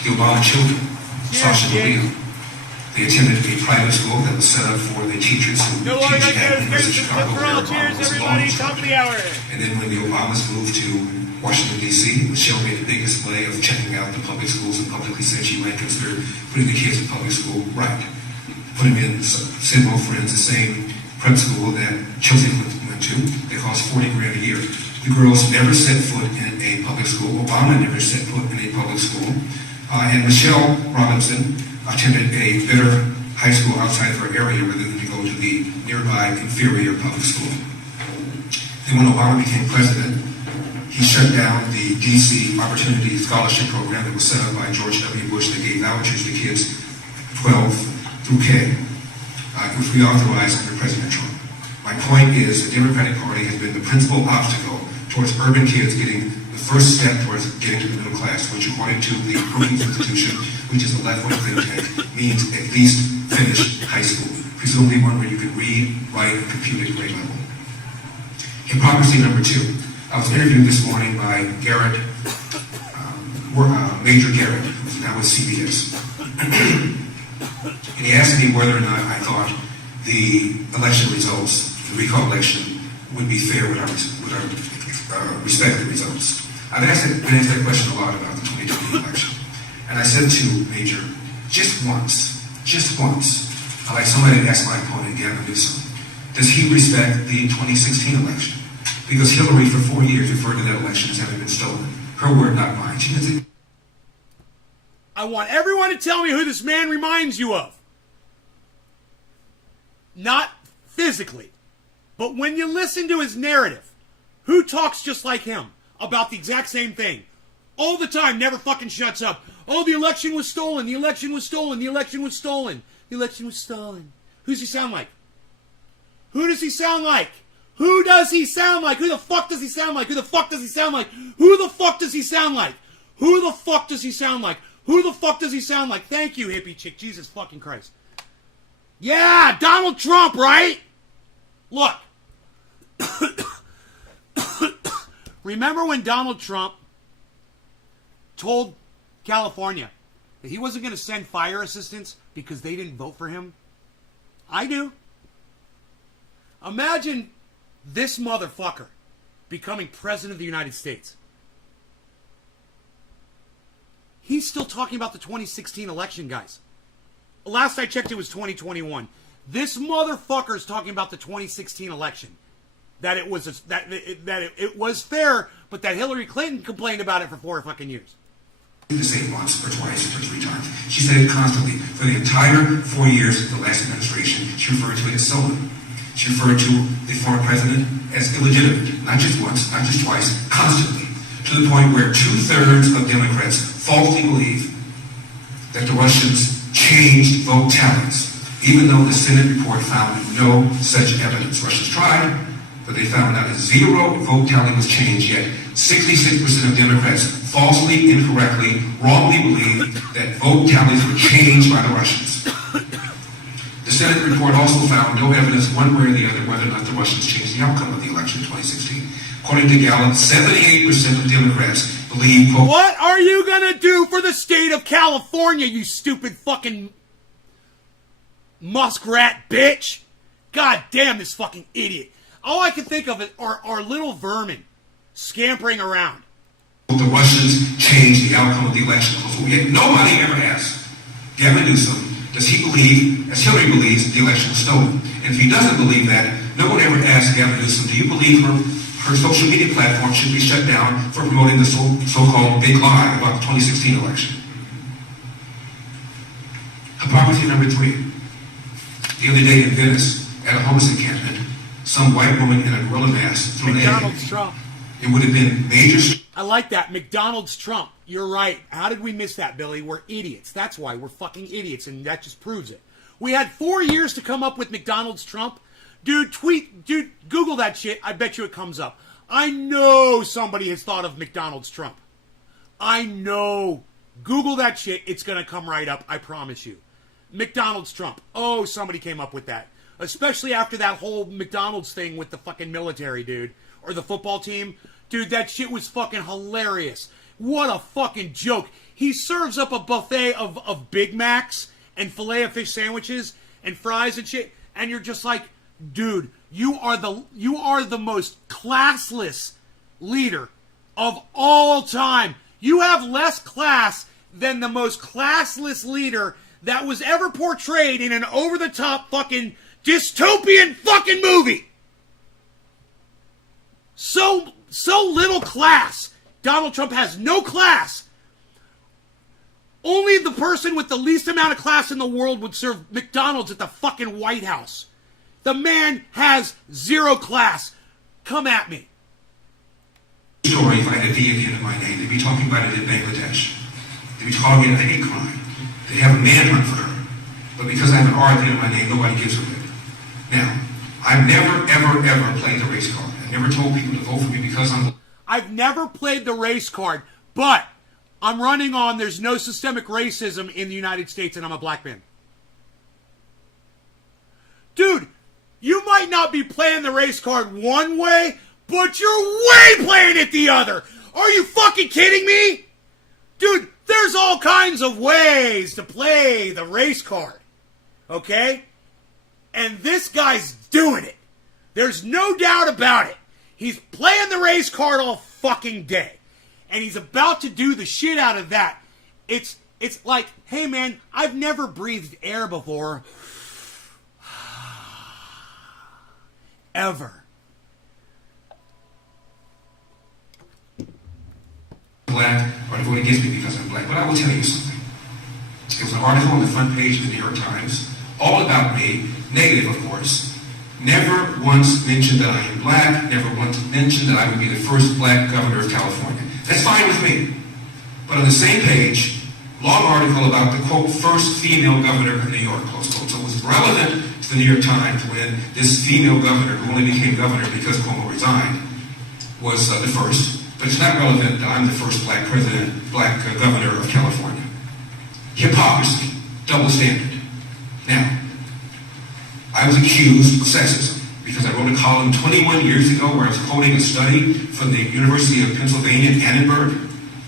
The Obama children, Sasha Maria, they attended a private school that was set up for the teachers who teach at the University of Chicago. And then when the Obamas moved to Washington, D.C., Michelle made a big display of checking out the public schools and publicly said she might consider putting the kids in public school right. Put them in Sinwell Friends, the same prep school that Chelsea went to. They cost $40,000 a year. The girls never set foot in a public school. Obama never set foot in a public school. And Michelle Robinson attended a better high school outside of her area rather than to go to the nearby inferior public school. Then when Obama became president, he shut down the D.C. Opportunity Scholarship Program that was set up by George W. Bush that gave vouchers to kids 12 through K, which we authorized under President Trump. My point is the Democratic Party has been the principal obstacle towards urban kids getting the first step towards getting to the middle class, which according to the Brookings Institution, which is a left-wing think tank, means at least finish high school, presumably one where you can read, write, and compute at grade level. Hypocrisy number 2. I was interviewed this morning by Garrett, Major Garrett, who's now with CBS. And he asked me whether or not I thought the election results, the recall election, would be fair with our respective results. I've been asked that question a lot about the 2020 election. And I said to Major, just once, I'd like somebody to ask my opponent, Gavin Newsom, does he respect the 2016 election? Because Hillary, for 4 years, referred to that election as having been stolen. Her word, not mine. She doesn't. I want everyone to tell me who this man reminds you of. Not physically, but when you listen to his narrative, who talks just like him about the exact same thing? All the time, never fucking shuts up. Oh, the election was stolen, the election was stolen, the election was stolen, the election was stolen. Who does he sound like? Who does he sound like? Who does he sound like? Who the fuck does he sound like? Who the fuck does he sound like? Who the fuck does he sound like? Who the fuck does he sound like? Who the fuck does he sound like? Thank you, hippie chick. Jesus fucking Christ. Yeah, Donald Trump, right? Look. Remember when Donald Trump told California that he wasn't going to send fire assistance because they didn't vote for him? I do. Imagine this motherfucker becoming president of the United States. He's still talking about the 2016 election, guys. Last I checked, it was 2021. This motherfucker is talking about the 2016 election. That it was it was fair, but that Hillary Clinton complained about it for 4 fucking years. to say it once or twice or 3 times. She said it constantly. For the entire 4 years of the last administration, she referred to it as stolen. She referred to the former president as illegitimate, not just once, not just twice, constantly, to the point where 2/3 of Democrats falsely believe that the Russians changed vote tallies, even though the Senate report found no such evidence. Russians tried, but they found not a 0 vote tally was changed yet. 66% of Democrats falsely, incorrectly, wrongly believe that vote tallies were changed by the Russians. The Senate report also found no evidence one way or the other whether or not the Russians changed the outcome of the election in 2016. According to Gallup, 78% of Democrats believe, quote, what are you gonna do for the state of California, you stupid fucking muskrat bitch? God damn this fucking idiot. All I can think of are little vermin scampering around. The Russians changed the outcome of the election. Yet nobody ever asked Gavin Newsom, does he believe, as Hillary believes, the election was stolen? And if he doesn't believe that, no one ever asked Gavin Newsom, do you believe her social media platform should be shut down for promoting the so-called big lie about the 2016 election? Hypocrisy number 3. The other day in Venice, at a homeless encampment, some white woman in a gorilla mask threw an egg. McDonald's Trump. It would have been major. I like that. McDonald's Trump. You're right. How did we miss that, Billy? We're idiots. That's why. We're fucking idiots, and that just proves it. We had 4 years to come up with McDonald's Trump. Dude, Google that shit. I bet you it comes up. I know somebody has thought of McDonald's Trump. I know. Google that shit. It's going to come right up. I promise you. McDonald's Trump. Oh, somebody came up with that. Especially after that whole McDonald's thing with the fucking military, dude. Or the football team. Dude, that shit was fucking hilarious. What a fucking joke. He serves up a buffet of Big Macs and Filet-O-Fish sandwiches and fries and shit. And you're just like, dude, you are the most classless leader of all time. You have less class than the most classless leader that was ever portrayed in an over-the-top fucking dystopian fucking movie. So little class. Donald Trump has no class. Only the person with the least amount of class in the world would serve McDonald's at the fucking White House. The man has 0 class. Come at me. Story if I had a D at the end of my name. They'd be talking about it in Bangladesh. They'd be talking about a hate crime. They have a manhunt for her. But because I have an R at the end of my name, nobody gives a rip. Now, I've never, ever, ever played the race card. I've never told people to vote for me because I've never played the race card, but I'm running on there's no systemic racism in the United States and I'm a black man. Dude, you might not be playing the race card one way, but you're way playing it the other. Are you fucking kidding me? Dude, there's all kinds of ways to play the race card. Okay? And this guy's doing it. There's no doubt about it. He's playing the race card all fucking day. And he's about to do the shit out of that. It's like, hey man, I've never breathed air before. Ever. Black or to vote against me because I'm black. But I will tell you something. There was an article on the front page of the New York Times, all about me, negative of course. Never once mentioned that I am black, never once mentioned that I would be the first black governor of California. That's fine with me. But on the same page, long article about the, quote, first female governor of New York, close quote. So it was relevant to the New York Times when this female governor, who only became governor because Cuomo resigned, was the first. But it's not relevant that I'm the first black governor of California. Hypocrisy, double standard. Now, I was accused of sexism because I wrote a column 21 years ago where I was quoting a study from the University of Pennsylvania in Annenberg,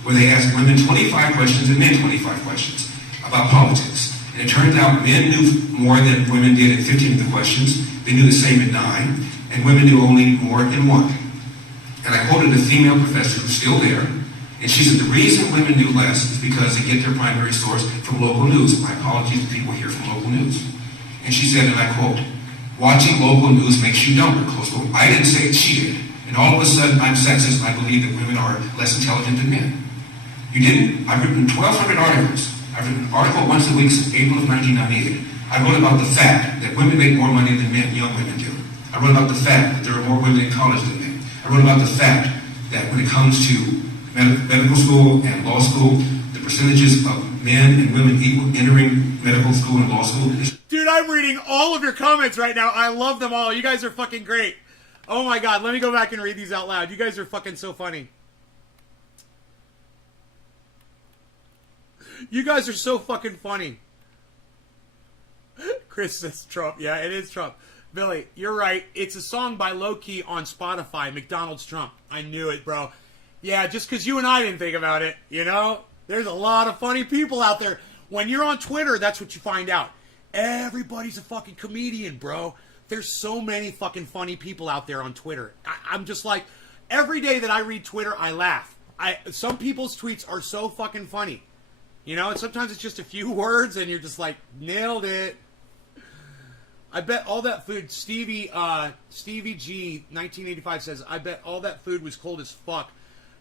where they asked women 25 questions and men 25 questions about politics. And it turns out men knew more than women did in 15 of the questions. They knew the same in 9, and women knew only more in 1. And I quoted a female professor who's still there, and she said the reason women knew less is because they get their primary source from local news. My apologies to people here from local news. And she said, and I quote, watching local news makes you dumber, close quote. I didn't say it, she did. And all of a sudden, I'm sexist and I believe that women are less intelligent than men. You didn't. I've written 1,200 articles. I've written an article once a week since April of 1998. I wrote about the fact that women make more money than men, young women do. I wrote about the fact that there are more women in college than men. I wrote about the fact that when it comes to medical school and law school, the percentages of men and women entering medical school and law school is... Dude, I'm reading all of your comments right now. I love them all. You guys are fucking great. Oh my god, let me go back and read these out loud. You guys are fucking so funny. You guys are so fucking funny. Chris says Trump. Yeah, it is Trump. Billy, you're right. It's a song by Low-Key on Spotify, McDonald's Trump. I knew it, bro. Yeah, just because you and I didn't think about it, you know? There's a lot of funny people out there. When you're on Twitter, that's what you find out. Everybody's a fucking comedian, bro. There's so many fucking funny people out there on Twitter. I'm just like, every day that I read Twitter, I laugh. Some people's tweets are so fucking funny. You know, and sometimes it's just a few words and you're just like, nailed it. I bet all that food, Stevie G, 1985 says, I bet all that food was cold as fuck.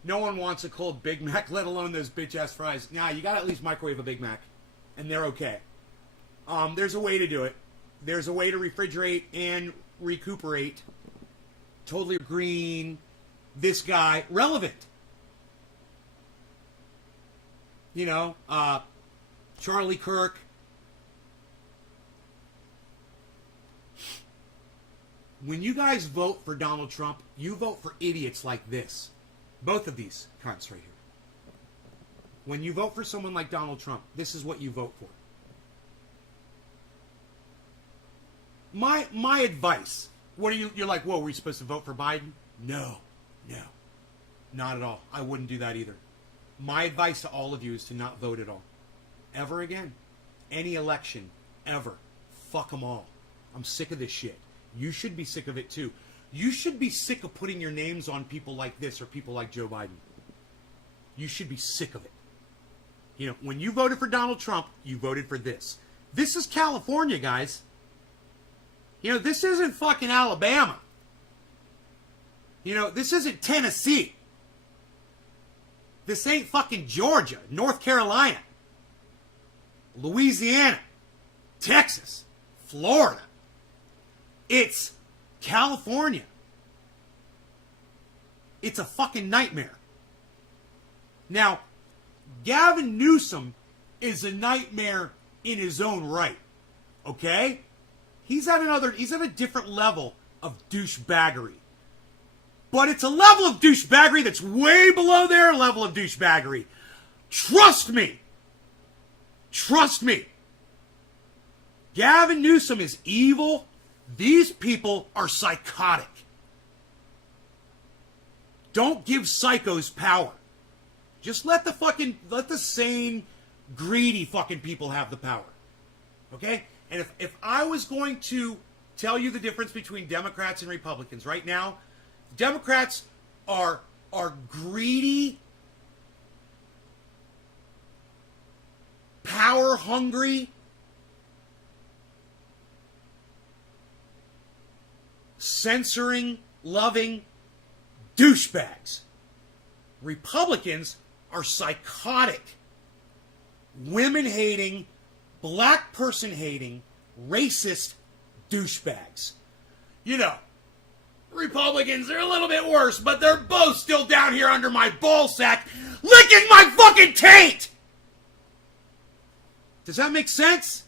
No one wants a cold Big Mac, let alone those bitch-ass fries. Nah, you gotta at least microwave a Big Mac. And they're okay. There's a way to do it. There's a way to refrigerate and recuperate. Totally green. This guy. Relevant. You know, Charlie Kirk. When you guys vote for Donald Trump, you vote for idiots like this. Both of these cunts right here. When you vote for someone like Donald Trump, this is what you vote for. My advice. What are you're like, whoa, were you supposed to vote for Biden? No. Not at all. I wouldn't do that either. My advice to all of you is to not vote at all. Ever again. Any election. Ever. Fuck them all. I'm sick of this shit. You should be sick of it too. You should be sick of putting your names on people like this or people like Joe Biden. You should be sick of it. You know, when you voted for Donald Trump, you voted for this. This is California, guys. You know, this isn't fucking Alabama. You know, this isn't Tennessee. This ain't fucking Georgia, North Carolina, Louisiana, Texas, Florida. It's California. It's a fucking nightmare. Now, Gavin Newsom is a nightmare in his own right. Okay? He's at a different level of douchebaggery. But it's a level of douchebaggery that's way below their level of douchebaggery. Trust me. Trust me. Gavin Newsom is evil. These people are psychotic. Don't give psychos power. Just let the sane, greedy fucking people have the power. Okay? And if I was going to tell you the difference between Democrats and Republicans right now, Democrats are greedy, power-hungry, censoring-loving douchebags. Republicans are psychotic, women-hating, black person-hating, racist douchebags. You know, Republicans are a little bit worse, but they're both still down here under my ballsack, licking my fucking taint! Does that make sense?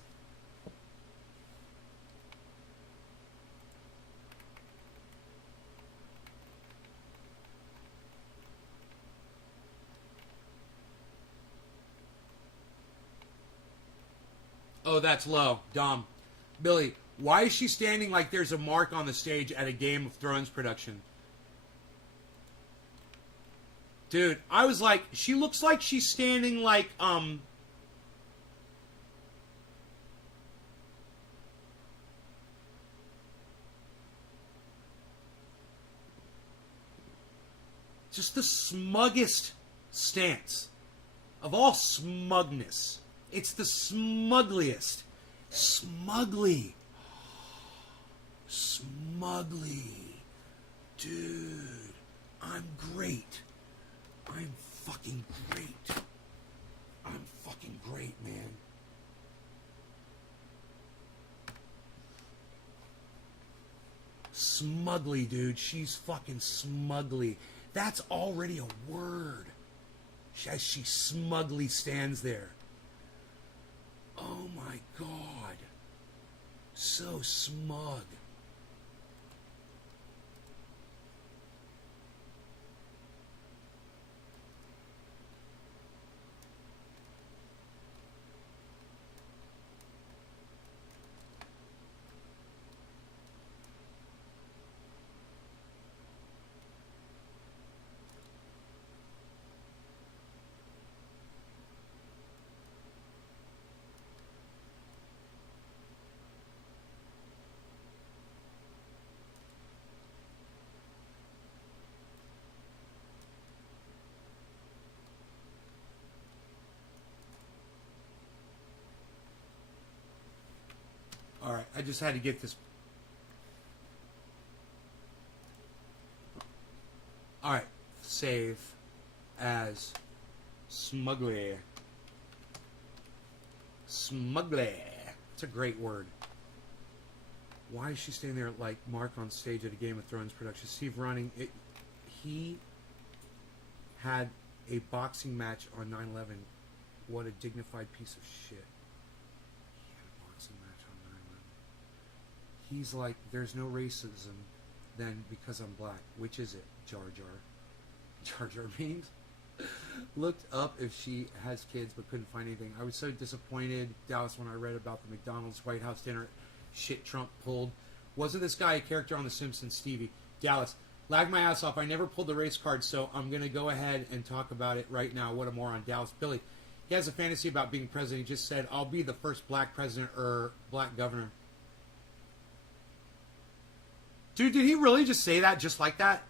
Oh, that's low. Dom. Billy, why is she standing like there's a mark on the stage at a Game of Thrones production? Dude, I was like, she looks like she's standing like, just the smuggest stance of all smugness. It's the smuggliest. Smugly. Dude, I'm great. I'm fucking great. great, man. Smugly, dude. She's fucking smugly. That's already a word. As she smugly stands there. Oh my God. So smug. All right, I just had to get this. All right, save as smugly. Smugly. It's a great word. Why is she standing there like Mark on stage at a Game of Thrones production? Steve running it. He had a boxing match on 9/11. What a dignified piece of shit. He had a boxing match on 9/11. He's like, there's no racism then because I'm black. Which is it? Jar Jar. Jar Jar means? Looked up if she has kids but couldn't find anything. I was so disappointed, Dallas, when I read about the McDonald's White House dinner shit Trump pulled. Wasn't this guy a character on The Simpsons, Stevie? Dallas, lag my ass off. I never pulled the race card, so I'm going to go ahead and talk about it right now. What a moron. Dallas, Billy, he has a fantasy about being president. He just said, I'll be the first black president or black governor. Dude, did he really just say that just like that?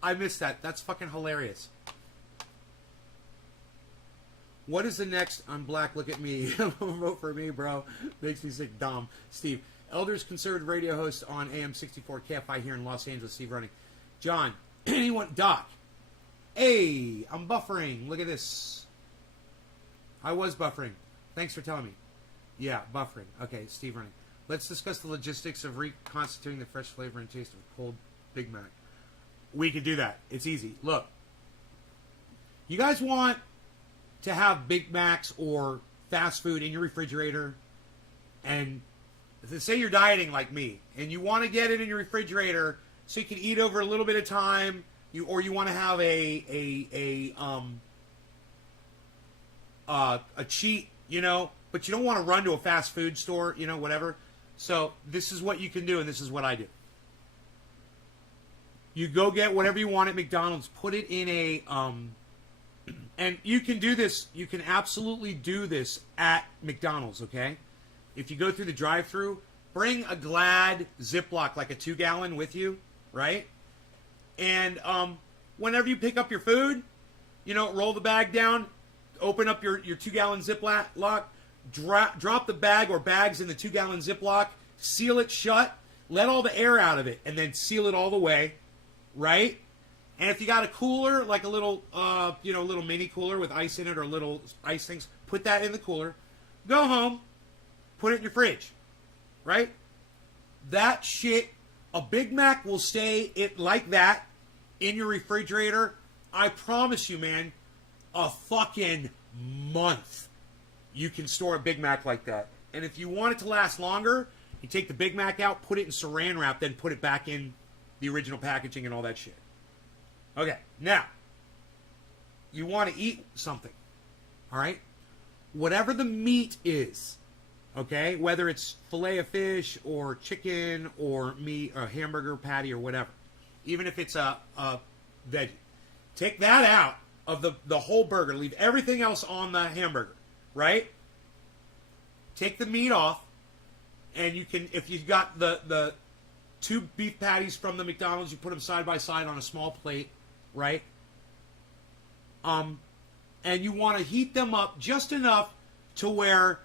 I missed that. That's fucking hilarious. What is the next? I'm black, look at me. Vote for me, bro. Makes me sick. Dom. Steve. Elders conservative radio host on AM 64 KFI here in Los Angeles. Steve running. John. Anyone? Doc. Hey, I'm buffering. Look at this. I was buffering. Thanks for telling me. Yeah, buffering. Okay, Steve running. Let's discuss the logistics of reconstituting the fresh flavor and taste of a cold Big Mac. We could do that. It's easy. Look. You guys want to have Big Macs or fast food in your refrigerator, and say you're dieting like me, and you want to get it in your refrigerator so you can eat over a little bit of time, or you want to have a cheat, you know, but you don't want to run to a fast food store, you know, whatever. So this is what you can do, and this is what I do. You go get whatever you want at McDonald's, put it in a and you can do this. You can absolutely do this at McDonald's, okay? If you go through the drive-thru, bring a Glad Ziploc, like a 2-gallon with you, right? And whenever you pick up your food, you know, roll the bag down, open up your 2-gallon Ziploc, drop the bag or bags in the 2-gallon Ziploc, seal it shut, let all the air out of it, and then seal it all the way, right? And if you got a cooler, like a little, little mini cooler with ice in it or little ice things, put that in the cooler. Go home, put it in your fridge, right? That shit, a Big Mac will stay like that in your refrigerator. I promise you, man, a fucking month. You can store a Big Mac like that. And if you want it to last longer, you take the Big Mac out, put it in saran wrap, then put it back in the original packaging and all that shit. Okay, now, you want to eat something, all right? Whatever the meat is, okay, whether it's filet of fish or chicken or meat or hamburger patty or whatever, even if it's a veggie, take that out of the whole burger. Leave everything else on the hamburger, right? Take the meat off, and you can, if you've got the 2 beef patties from the McDonald's, you put them side by side on a small plate, right? And you want to heat them up just enough to where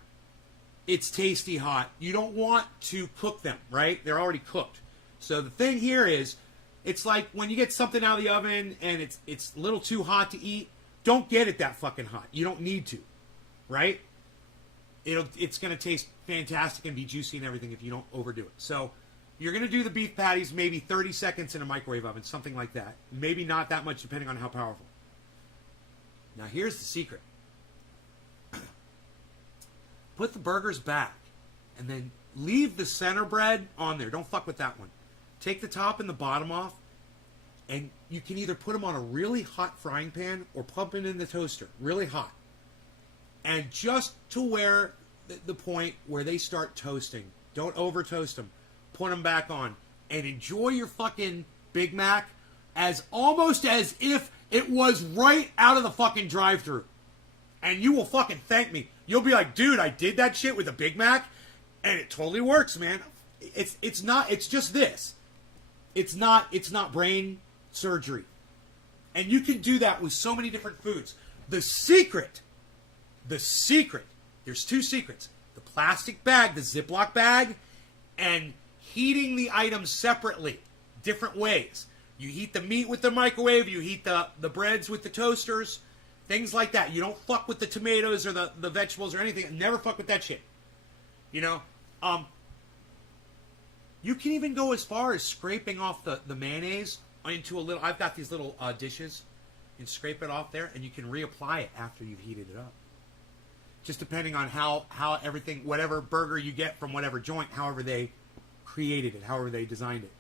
it's tasty hot. You don't want to cook them, right? They're already cooked. So the thing here is, it's like when you get something out of the oven and it's a little too hot to eat, don't get it that fucking hot. You don't need to, right? it's going to taste fantastic and be juicy and everything if you don't overdo it. So you're going to do the beef patties maybe 30 seconds in a microwave oven, something like that. Maybe not that much depending on how powerful. Now here's the secret. Put the burgers back and then leave the center bread on there. Don't fuck with that one. Take the top and the bottom off, and you can either put them on a really hot frying pan or pump it in the toaster, really hot. And just to where the point where they start toasting. Don't over toast them. Put them back on. And enjoy your fucking Big Mac as almost as if it was right out of the fucking drive-thru. And you will fucking thank me. You'll be like, dude, I did that shit with a Big Mac, and it totally works, man. It's just this. It's not brain surgery. And you can do that with so many different foods. The secret, there's two secrets. The plastic bag, the Ziploc bag, and heating the items separately, different ways. You heat the meat with the microwave, you heat the breads with the toasters, things like that. You don't fuck with the tomatoes or the vegetables or anything. Never fuck with that shit. You know? You can even go as far as scraping off the mayonnaise into a little... I've got these little dishes. You can scrape it off there, and you can reapply it after you've heated it up. Just depending on how everything... Whatever burger you get from whatever joint, however they created it, however they designed it.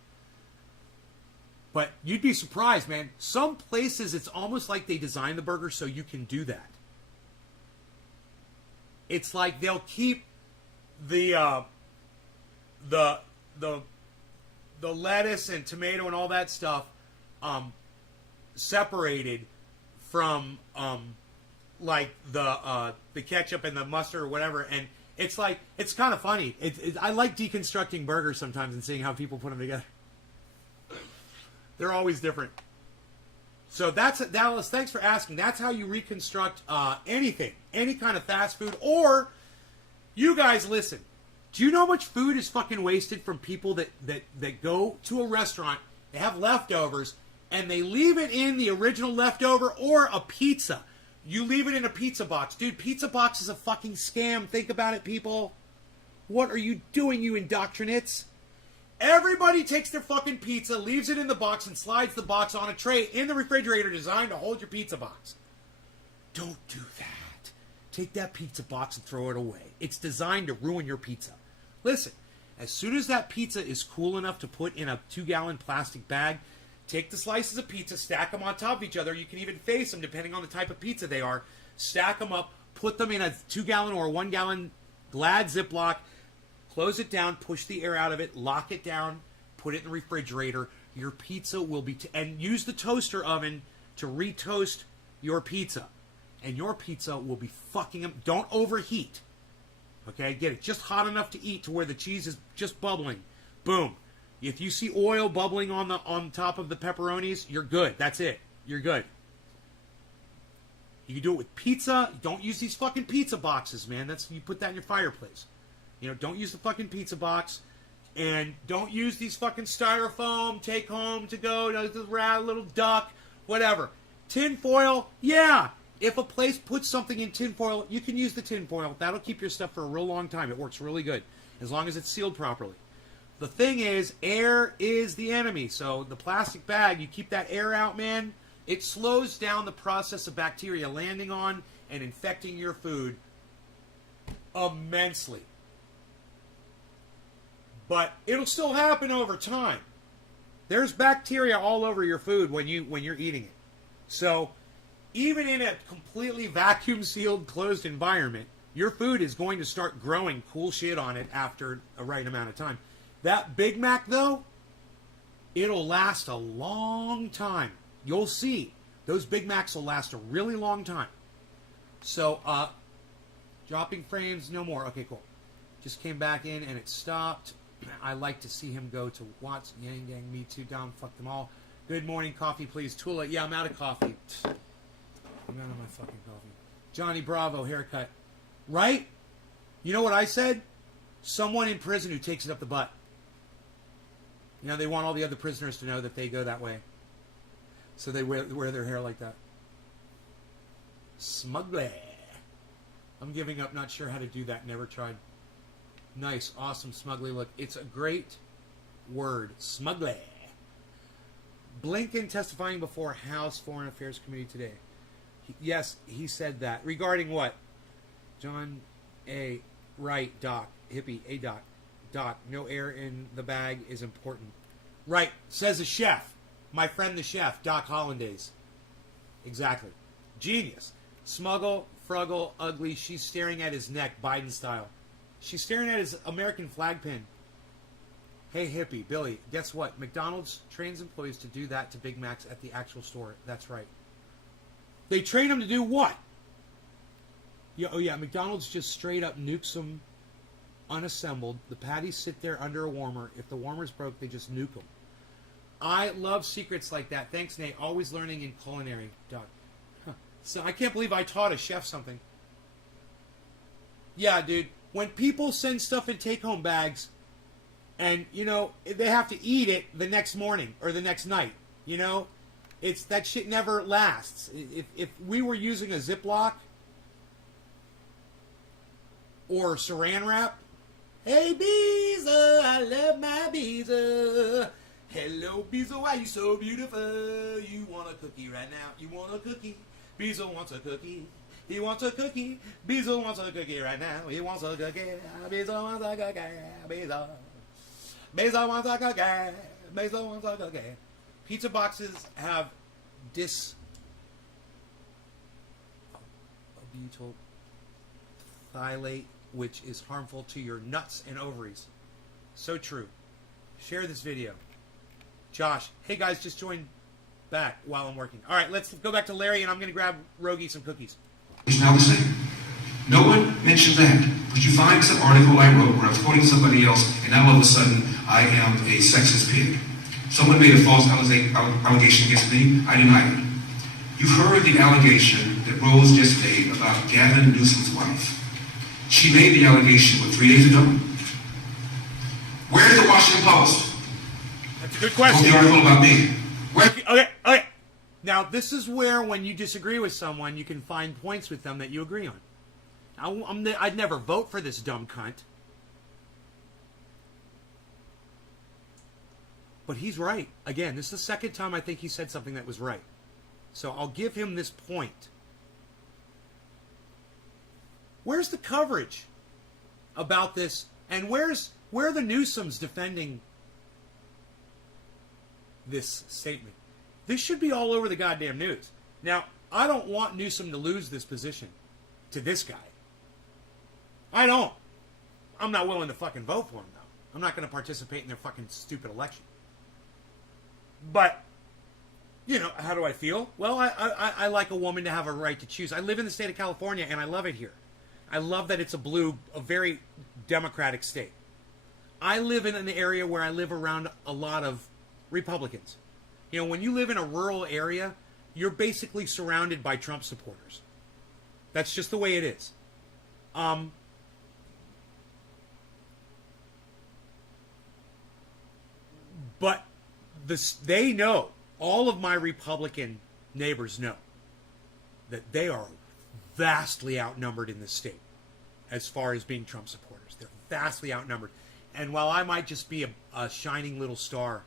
But you'd be surprised, man. Some places, it's almost like they designed the burger so you can do that. It's like they'll keep the lettuce and tomato and all that stuff separated from like the ketchup and the mustard or whatever. And it's like, it's kind of funny. I like deconstructing burgers sometimes and seeing how people put them together. They're always different. So that's Dallas. Thanks for asking. That's how you reconstruct anything, any kind of fast food. Or you guys listen. Do you know how much food is fucking wasted from people that go to a restaurant, they have leftovers, and they leave it in the original leftover or a pizza? You leave it in a pizza box. Dude, pizza box is a fucking scam. Think about it, people. What are you doing, you indoctrinates? Everybody takes their fucking pizza, leaves it in the box, and slides the box on a tray in the refrigerator designed to hold your pizza box. Don't do that. Take that pizza box and throw it away. It's designed to ruin your pizza. Listen, as soon as that pizza is cool enough to put in a 2-gallon plastic bag, take the slices of pizza, stack them on top of each other. You can even face them depending on the type of pizza they are. Stack them up, put them in a 2-gallon or 1-gallon Glad Ziploc, close it down, push the air out of it, lock it down, put it in the refrigerator. Your pizza will be... and use the toaster oven to re-toast your pizza. And your pizza will be fucking... Don't overheat. Okay, get it just hot enough to eat to where the cheese is just bubbling. Boom. If you see oil bubbling on top of the pepperonis, you're good. That's it. You're good. You can do it with pizza. Don't use these fucking pizza boxes, man. You put that in your fireplace. You know, don't use the fucking pizza box. And don't use these fucking styrofoam, take home to go, little duck, whatever. Tin foil, yeah. If a place puts something in tin foil, you can use the tin foil. That'll keep your stuff for a real long time. It works really good, as long as it's sealed properly. The thing is, air is the enemy. So the plastic bag, you keep that air out, man. It slows down the process of bacteria landing on and infecting your food immensely. But it'll still happen over time. There's bacteria all over your food when you're eating it. So even in a completely vacuum sealed, closed environment, your food is going to start growing cool shit on it after a right amount of time. That Big Mac, though, it'll last a long time. You'll see. Those Big Macs will last a really long time. So, dropping frames, no more. Okay, cool. Just came back in and it stopped. I like to see him go to Watts, Yang Gang, me too, down, fuck them all. Good morning, coffee, please. Tula, yeah, I'm out of coffee. I'm out of my fucking coffee. Johnny Bravo, haircut. Right? You know what I said? Someone in prison who takes it up the butt. You know, they want all the other prisoners to know that they go that way. So they wear their hair like that. Smugly. I'm giving up. Not sure how to do that. Never tried. Nice. Awesome. Smugly look. It's a great word. Smugly. Blinken testifying before House Foreign Affairs Committee today. Yes, he said that. Regarding what? John A. Right, Doc. Hippie. A. Doc. Doc. No air in the bag is important. Right. Says a chef. My friend the chef, Doc Hollandaise. Exactly. Genius. Smuggle, fruggle, ugly. She's staring at his neck, Biden style. She's staring at his American flag pin. Hey, hippie, Billy, guess what? McDonald's trains employees to do that to Big Macs at the actual store. That's right. They train them to do what? Yeah, oh, yeah, McDonald's just straight up nukes them unassembled. The patties sit there under a warmer. If the warmer's broke, they just nuke them. I love secrets like that. Thanks, Nate. Always learning in culinary, Doc. Huh. So I can't believe I taught a chef something. Yeah, dude. When people send stuff in take-home bags, and, you know, they have to eat it the next morning or the next night, you know, it's that shit never lasts. If we were using a Ziploc or saran wrap, hey, Beezer, I love my Beezer. Hello, Beezer, why you so beautiful? You want a cookie right now? You want a cookie? Beezer wants a cookie. He wants a cookie. Beezer wants a cookie right now. He wants a cookie. Beezer wants a cookie. Beezer. Beezer wants a cookie. Beezer wants a cookie. Pizza boxes have butyrylate, which is harmful to your nuts and ovaries. So true. Share this video. Josh, hey guys, just joined back while I'm working. All right, let's go back to Larry, and I'm going to grab Rogie some cookies. It's now the same. No one mentioned that. But you find some article I wrote where I was quoting somebody else, and now all of a sudden I am a sexist pig. Someone made a false allegation against me. I denied it. You've heard the allegation that Rose just made about Gavin Newsom's wife. She made the allegation, 3 days ago? Where's the Washington Post? That's a good question. The article about me. Where? Okay. Now, this is where, when you disagree with someone, you can find points with them that you agree on. I'd never vote for this dumb cunt. But he's right. Again, this is the second time I think he said something that was right. So I'll give him this point. Where's the coverage about this? And where are the Newsoms defending this statement? This should be all over the goddamn news. Now, I don't want Newsom to lose this position to this guy. I don't. I'm not willing to fucking vote for him, though. I'm not going to participate in their fucking stupid election. But, you know, how do I feel? Well, I like a woman to have a right to choose. I live in the state of California, and I love it here. I love that it's a very democratic state. I live in an area where I live around a lot of Republicans. You know, when you live in a rural area, you're basically surrounded by Trump supporters. That's just the way it is. But they know, all of my Republican neighbors know, that they are vastly outnumbered in this state as far as being Trump supporters. They're vastly outnumbered. And while I might just be a shining little star,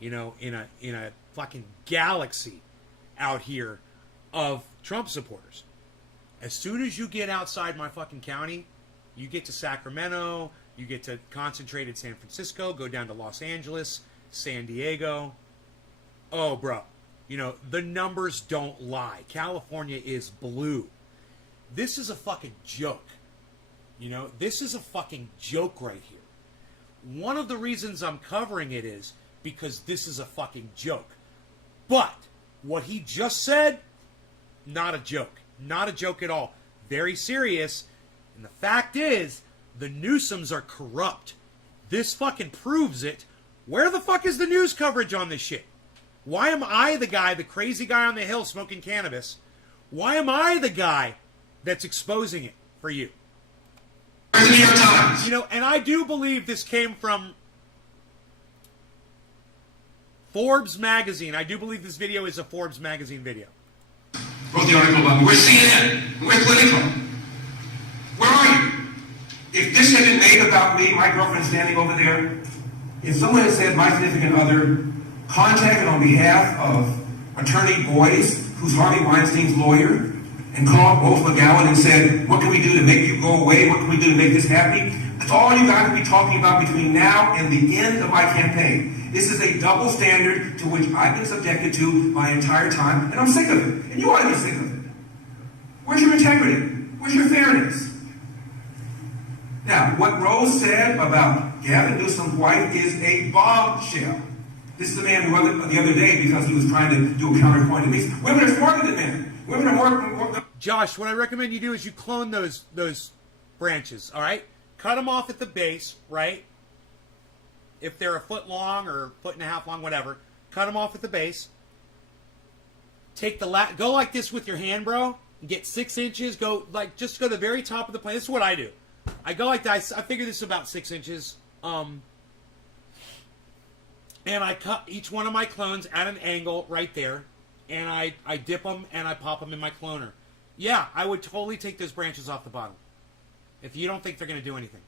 you know, in a fucking galaxy out here of Trump supporters, as soon as you get outside my fucking county, you get to Sacramento, you get to concentrate in San Francisco, go down to Los Angeles, San Diego. Oh, bro. You know, the numbers don't lie. California is blue. This is a fucking joke. You know, this is a fucking joke right here. One of the reasons I'm covering it is because this is a fucking joke. But what he just said, not a joke. Not a joke at all. Very serious. And the fact is, the Newsoms are corrupt. This fucking proves it. Where the fuck is the news coverage on this shit? Why am I the guy, the crazy guy on the hill smoking cannabis? Why am I the guy that's exposing it for you? You know, and I do believe this came from Forbes magazine. I do believe this video is a Forbes magazine video. Wrote the article about me. We're CNN. We're Politico. If this had been made about me, my girlfriend standing over there, if someone had said my significant other contacted on behalf of Attorney Boyce, who's Harvey Weinstein's lawyer, and called Rose McGowan and said, what can we do to make you go away? What can we do to make this happy? That's all you guys will be talking about between now and the end of my campaign. This is a double standard to which I've been subjected to my entire time, and I'm sick of it. And you ought to be sick of it. Where's your integrity? Where's your fairness? Now, what Rose said about Gavin Newsom's wife is a bombshell. This is a man who the other day, because he was trying to do a counterpoint to me, women are smarter than men. Women are more Josh, what I recommend you do is you clone those branches, all right? Cut them off at the base, right? If they're a foot long or foot and a half long, whatever, cut them off at the base. Take the go like this with your hand, bro. Get 6 inches. Just go to the very top of the plant. This is what I do. I go like that. I figure this is about 6 inches. And I cut each one of my clones at an angle right there. And I dip them and I pop them in my cloner. Yeah, I would totally take those branches off the bottom. If you don't think they're going to do anything.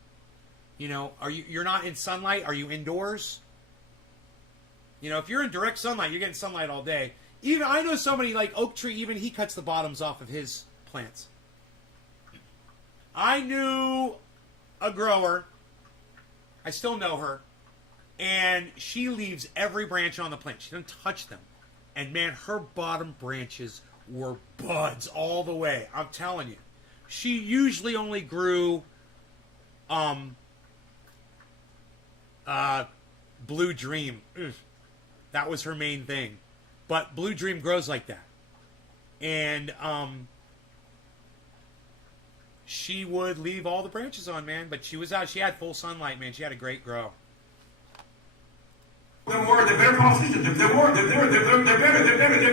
You know, you're not in sunlight? Are you indoors? You know, if you're in direct sunlight, you're getting sunlight all day. Even I know somebody like Oak Tree, even he cuts the bottoms off of his plants. I knew a grower. I still know her. And she leaves every branch on the plant. She doesn't touch them. And man, her bottom branches were buds all the way. I'm telling you. She usually only grew Blue Dream. Ugh. That was her main thing. But Blue Dream grows like that. And she would leave all the branches on, man. But she was out. She had full sunlight, man. She had a great grow. They're better politicians. They're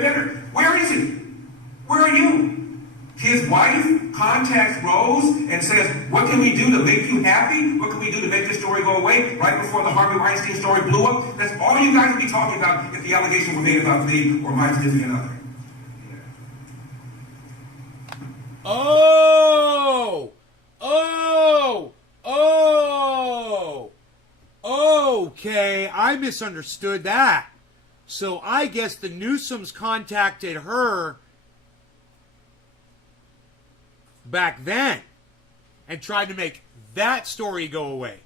better. Where is he? Where are you? His wife contacts Rose and says, what can we do to make you happy? What can we do to make this story go away? Right before the Harvey Weinstein story blew up. That's all you guys would be talking about if the allegations were made about me or my significant other. Okay, I misunderstood that. So I guess the Newsoms contacted her back then and tried to make that story go away.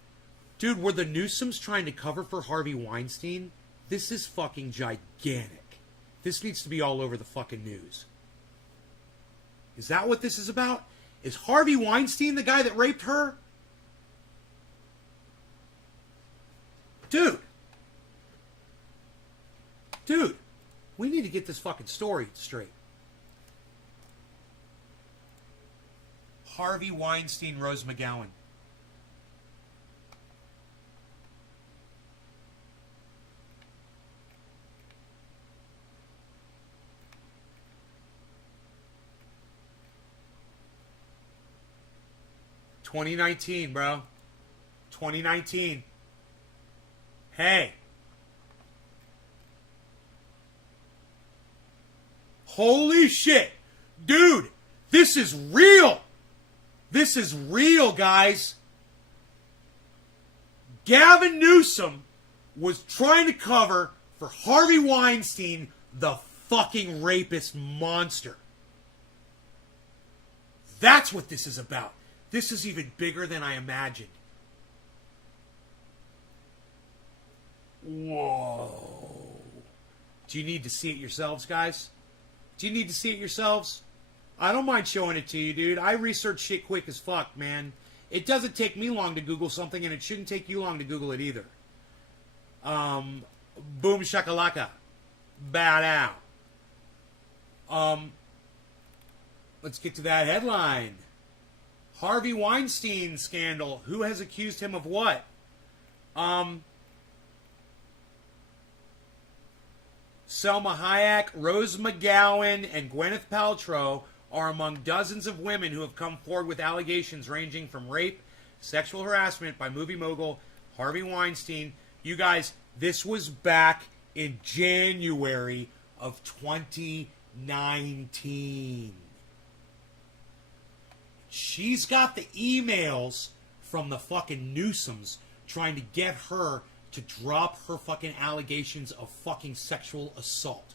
Dude, were the Newsoms trying to cover for Harvey Weinstein? This is fucking gigantic. This needs to be all over the fucking news. Is that what this is about? Is Harvey Weinstein the guy that raped her? Dude, we need to get this fucking story straight. Harvey Weinstein, Rose McGowan. $2019, bro. 2019. Hey. Holy shit. Dude, this is real. This is real, guys. Gavin Newsom was trying to cover for Harvey Weinstein, the fucking rapist monster. That's what this is about. This is even bigger than I imagined. Whoa. Do you need to see it yourselves, guys? Do you need to see it yourselves? I don't mind showing it to you, dude. I research shit quick as fuck, man. It doesn't take me long to Google something, and it shouldn't take you long to Google it either. Boom shakalaka. Bad out. Let's get to that headline. Harvey Weinstein scandal. Who has accused him of what? Selma Hayek, Rose McGowan, and Gwyneth Paltrow are among dozens of women who have come forward with allegations ranging from rape, sexual harassment by movie mogul Harvey Weinstein. You guys, this was back in January of 2019. She's got the emails from the fucking Newsoms trying to get her to drop her fucking allegations of fucking sexual assault.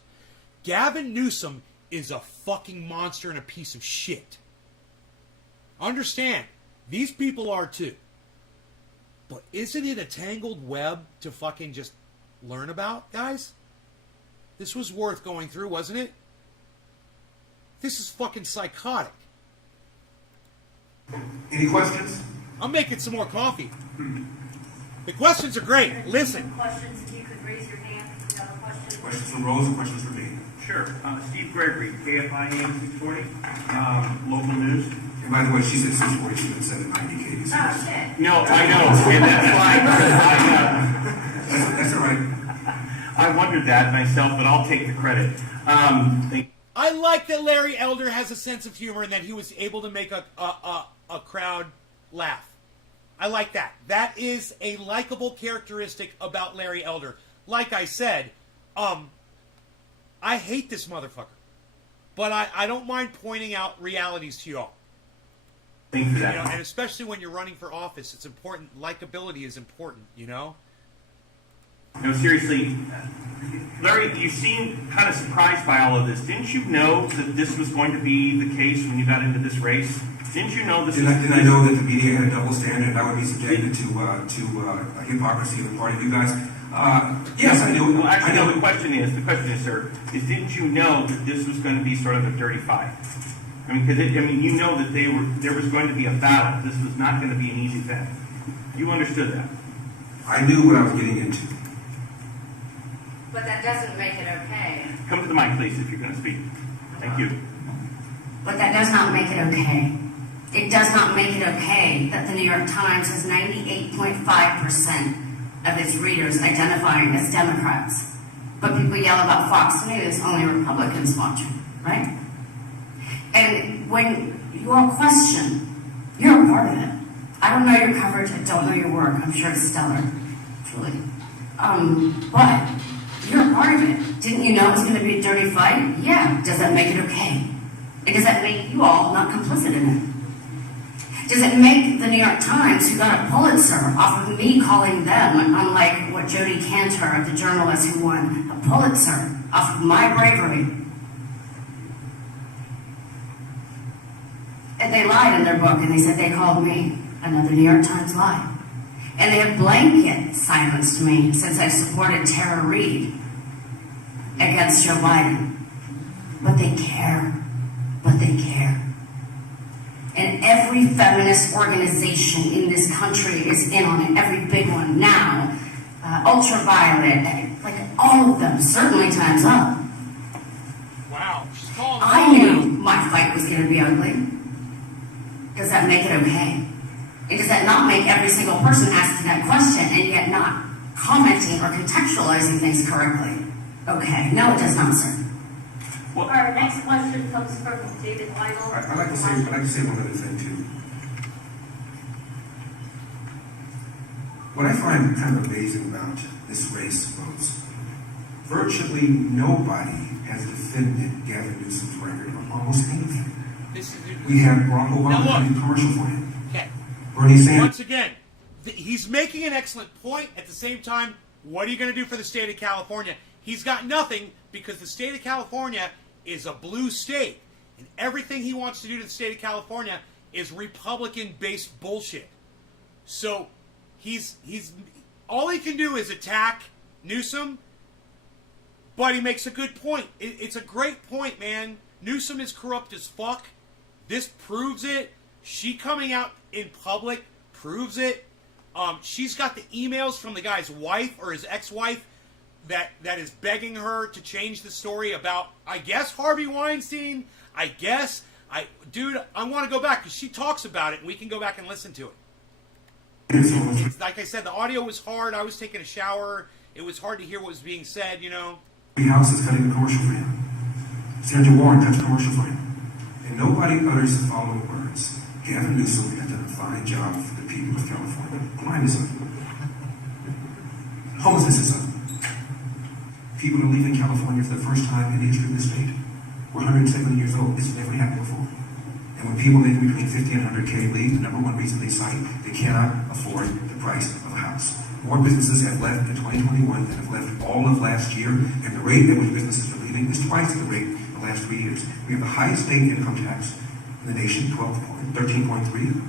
Gavin Newsom is a fucking monster and a piece of shit. Understand, these people are too. But isn't it a tangled web to fucking just learn about, guys? This was worth going through, wasn't it? This is fucking psychotic. Any questions? I'm making some more coffee. The questions are great. Listen. Questions, if you could raise your hand if you have a question. Questions from Rose and questions from me. Sure. Steve Gregory, KFI AM 640, local news. And by the way, she said 640, she meant 790 KD. Oh, shit. No, I know, and that's why That's all right. I wondered that myself, but I'll take the credit. I like that Larry Elder has a sense of humor and that he was able to make a crowd laugh. I like that. That is a likable characteristic about Larry Elder. Like I said, I hate this motherfucker. But I don't mind pointing out realities to y'all. Thank you for You that. know, and especially when you're running for office, it's important. Likability is important, you know? No, seriously, Larry, you seem kind of surprised by all of this. Didn't you know that this was going to be the case when you got into this race? Didn't you know this? Didn't I know that the media had a double standard and I would be subjected to hypocrisy on the part of you guys? Yes, I knew. Well, actually, I know. no, the question is, sir, is didn't you know that this was going to be sort of a dirty fight? I mean, because you know that there was going to be a battle. This was not going to be an easy thing. You understood that. I knew what I was getting into. But that doesn't make it okay. Come to the mic, please, if you're going to speak. Thank you. But that does not make it okay. It does not make it okay that the New York Times has 98.5% of its readers identifying as Democrats. But people yell about Fox News, only Republicans watch it, right? And when your question, you're a part of it. I don't know your coverage, I don't know your work, I'm sure it's stellar, truly. But you're a part of it. Didn't you know it was going to be a dirty fight? Yeah. Does that make it okay? And does that make you all not complicit in it? Does it make the New York Times, who got a Pulitzer off of me calling them, unlike what Jodi Kantor, the journalist who won a Pulitzer off of my bravery? And they lied in their book, and they said they called me another New York Times lie. And they have blanket silenced me since I supported Tara Reid against Joe Biden. But they care. But they care. And every feminist organization in this country is in on it. Every big one now. Ultraviolet, like all of them, certainly Time's Up. Wow. She's calling I knew my fight was going to be ugly. Does that make it okay? And does that not make every single person asking that question and yet not commenting or contextualizing things correctly okay? No, it does not, sir. Well, Our next question comes from David Weigel. I'd like to say one other thing too. What I find kind of amazing about this race, folks, virtually nobody has defended Gavin Newsom's record on almost anything. We have Barack Obama doing a commercial for him. Okay. Bernie Sanders. Once again, he's making an excellent point. At the same time, what are you going to do for the state of California? He's got nothing because the state of California is a blue state. And everything he wants to do to the state of California is Republican-based bullshit. So he's all he can do is attack Newsom, but he makes a good point. It's a great point, man. Newsom is corrupt as fuck. This proves it. She coming out in public proves it. She's got the emails from the guy's wife or his ex-wife that is begging her to change the story about, I guess, Harvey Weinstein. I want to go back because she talks about it and we can go back and listen to it. Like I said, the audio was hard. I was taking a shower. It was hard to hear what was being said, you know. The House is cutting a commercial for him. Senator Warren cuts a commercial for him. And nobody utters the following words. Gavin Newsom has done a fine job for the people of California. Crime is up. Homelessness is up. People are leaving California for the first time in the history of the state. We're 170 years old. This never happened before. And And when people making between 50 and 100K leave, the number one reason they cite, they cannot afford the price of a house. More businesses have left in 2021 than have left all of last year, and the rate at which businesses are leaving is twice the rate in the last 3 years. We have the highest state income tax in the nation, 13.3.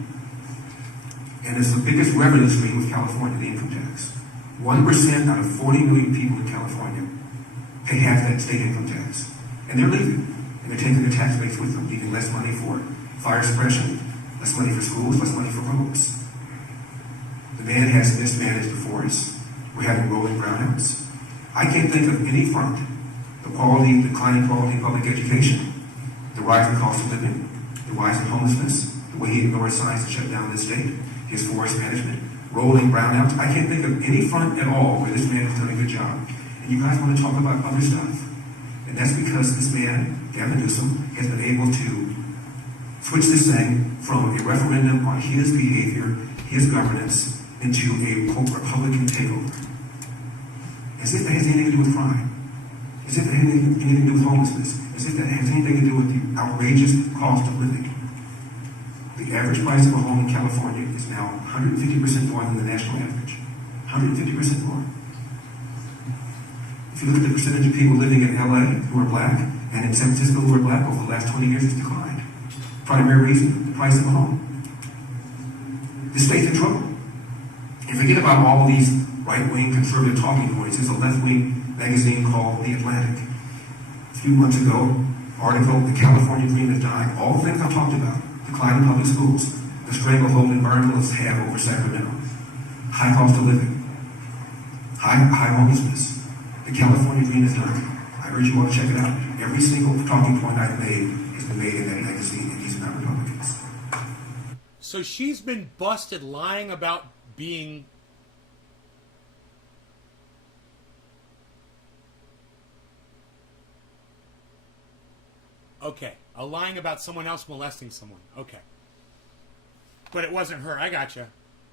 And it's the biggest revenue stream with California, the income tax. 1% out of 40 million people in California pay half that state income tax. And they're leaving. And they're taking their tax base with them, leaving less money for fire suppression, less money for schools, less money for roads. The man has mismanaged the forest. We're having rolling brownouts. I can't think of any front. The declining quality of public education, the rising cost of living, the rise in homelessness, the way he ignored science and shut down this state, his forest management, rolling brownouts. I can't think of any front at all where this man has done a good job. And you guys want to talk about other stuff. And that's because this man, Gavin Newsom, has been able to switch this thing from a referendum on his behavior, his governance, into a quote Republican takeover. As if that has anything to do with crime. As if that has anything to do with homelessness. As if that has anything to do with the outrageous cost of living. The average price of a home in California is now 150% more than the national average. 150% more. If you look at the percentage of people living in LA who are black and in San Francisco who are black over the last 20 years, it's declined. Primary reason, the price of a home. The state's in trouble. And forget about all these right-wing conservative talking points. There's a left-wing magazine called The Atlantic. A few months ago, article, The California Dream is Dying. All the things I've talked about. Decline in public schools. The stranglehold environmentalists have over Sacramento. High cost of living. High homelessness. The California Dream is Dying. I urge you all to check it out. Every single talking point I've made has been made in that magazine, and these are not Republicans. So she's been busted lying about being okay, lying about someone else molesting someone. Okay. But it wasn't her. I gotcha.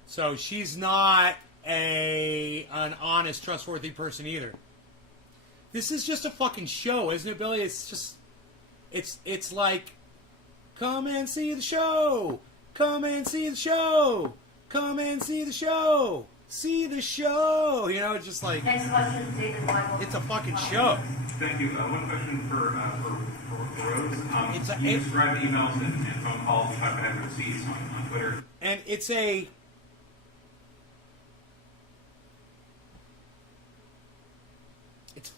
So she's not an honest, trustworthy person either. This is just a fucking show, isn't it, Billy? It's just it's like, come and see the show. Come and see the show. Come and see the show. See the show. You know, it's just like, Next question, David Michael. it's a fucking show. Thank you. One question for Rose. You described emails and phone calls. You talked about receipts on Twitter. And it's a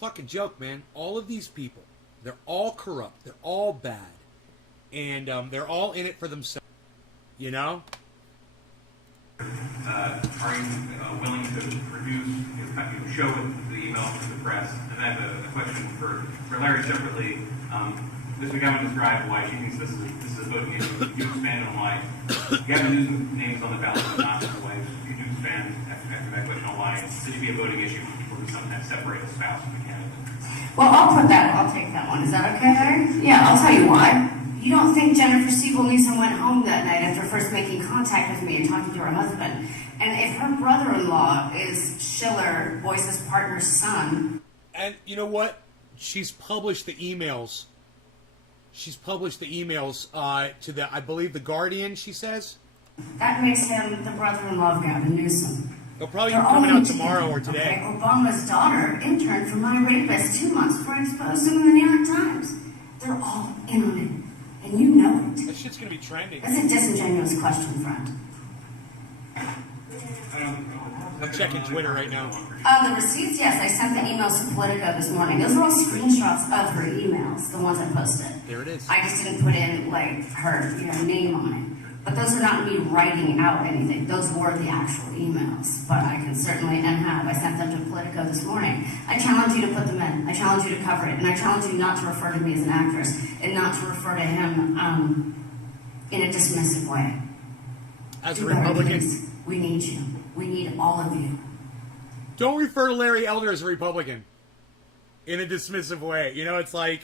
fucking joke, man. All of these people, they're all corrupt. They're all bad. And they're all in it for themselves. You know? Are you willing to produce, show the email to the press? And I have a question for Larry separately. Ms. McGowan described why she thinks this is a voting issue. Could you expand on why Gavin Newsom's name is on the ballot but not on the way? Could you expand after that question on why this should be a voting issue for people who sometimes separate a spouse from a candidate? Well, I'll take that one. Is that okay, Larry? Yeah, I'll tell you why. You don't think Jennifer Siegel Newsom went home that night after first making contact with me and talking to her husband. And if her brother-in-law is Schiller, Boyce's partner's son... And you know what? She's published the emails. She's published the emails to the, I believe, the Guardian, she says. That makes him the brother-in-law of Gavin Newsom. They'll probably be coming out tomorrow or today. Okay, Obama's daughter interned for my rapist 2 months before I exposed him in the New York Times. They're all in on it. And you know it. That shit's gonna be trending. That's a disingenuous question, friend. I'm checking Twitter right now. The receipts, yes, I sent the emails to Politico this morning. Those are all screenshots of her emails, the ones I posted. There it is. I just didn't put in, like, her, name on it. But those are not me writing out anything. Those were the actual emails. But I can certainly, and have. I sent them to Politico this morning. I challenge you to put them in. I challenge you to cover it. And I challenge you not to refer to me as an actress and not to refer to him in a dismissive way. As a Republican. Please. We need you. We need all of you. Don't refer to Larry Elder as a Republican in a dismissive way. You know, it's like,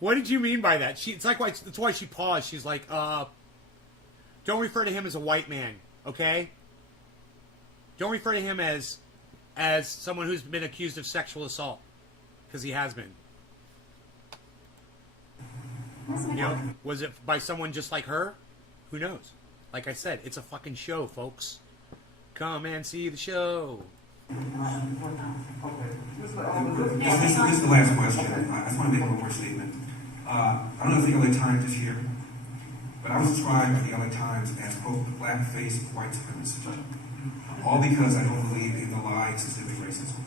what did you mean by that? That's why she paused. She's like, don't refer to him as a white man, okay? Don't refer to him as someone who's been accused of sexual assault, because he has been. You know, was it by someone just like her? Who knows? Like I said, it's a fucking show, folks. Come and see the show. This is the last question. I just want to make one more statement. I don't know if the LA Times is here, but I was described by the LA Times as, quote, black-faced white supremacist. All because I don't believe in the lie systemic racism.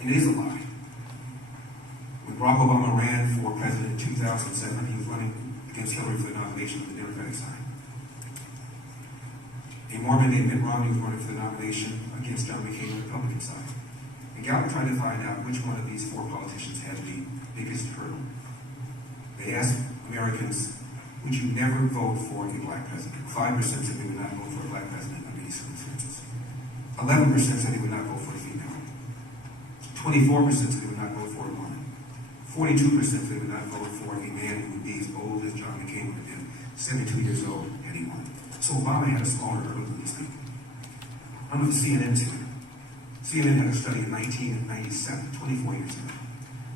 And it is a lie. When Barack Obama ran for president in 2007, he was running against Hillary for the nomination of the Democratic side. A Mormon named Mitt Romney was running for the nomination against John McCain on the Republican side. And Gallup tried to find out which one of these four politicians had the biggest hurdle. They asked Americans, would you never vote for a black president? 5% said they would not vote for a black president under any circumstances. 11% said they would not vote for a female. 24% said they would not vote for a woman. 42% said they would not vote for a man who would be as old as John McCain would have been, 72 years old, had he won. So Obama had a smaller hurdle than these people. I'm with CNN too. CNN had a study in 1997, 24 years ago.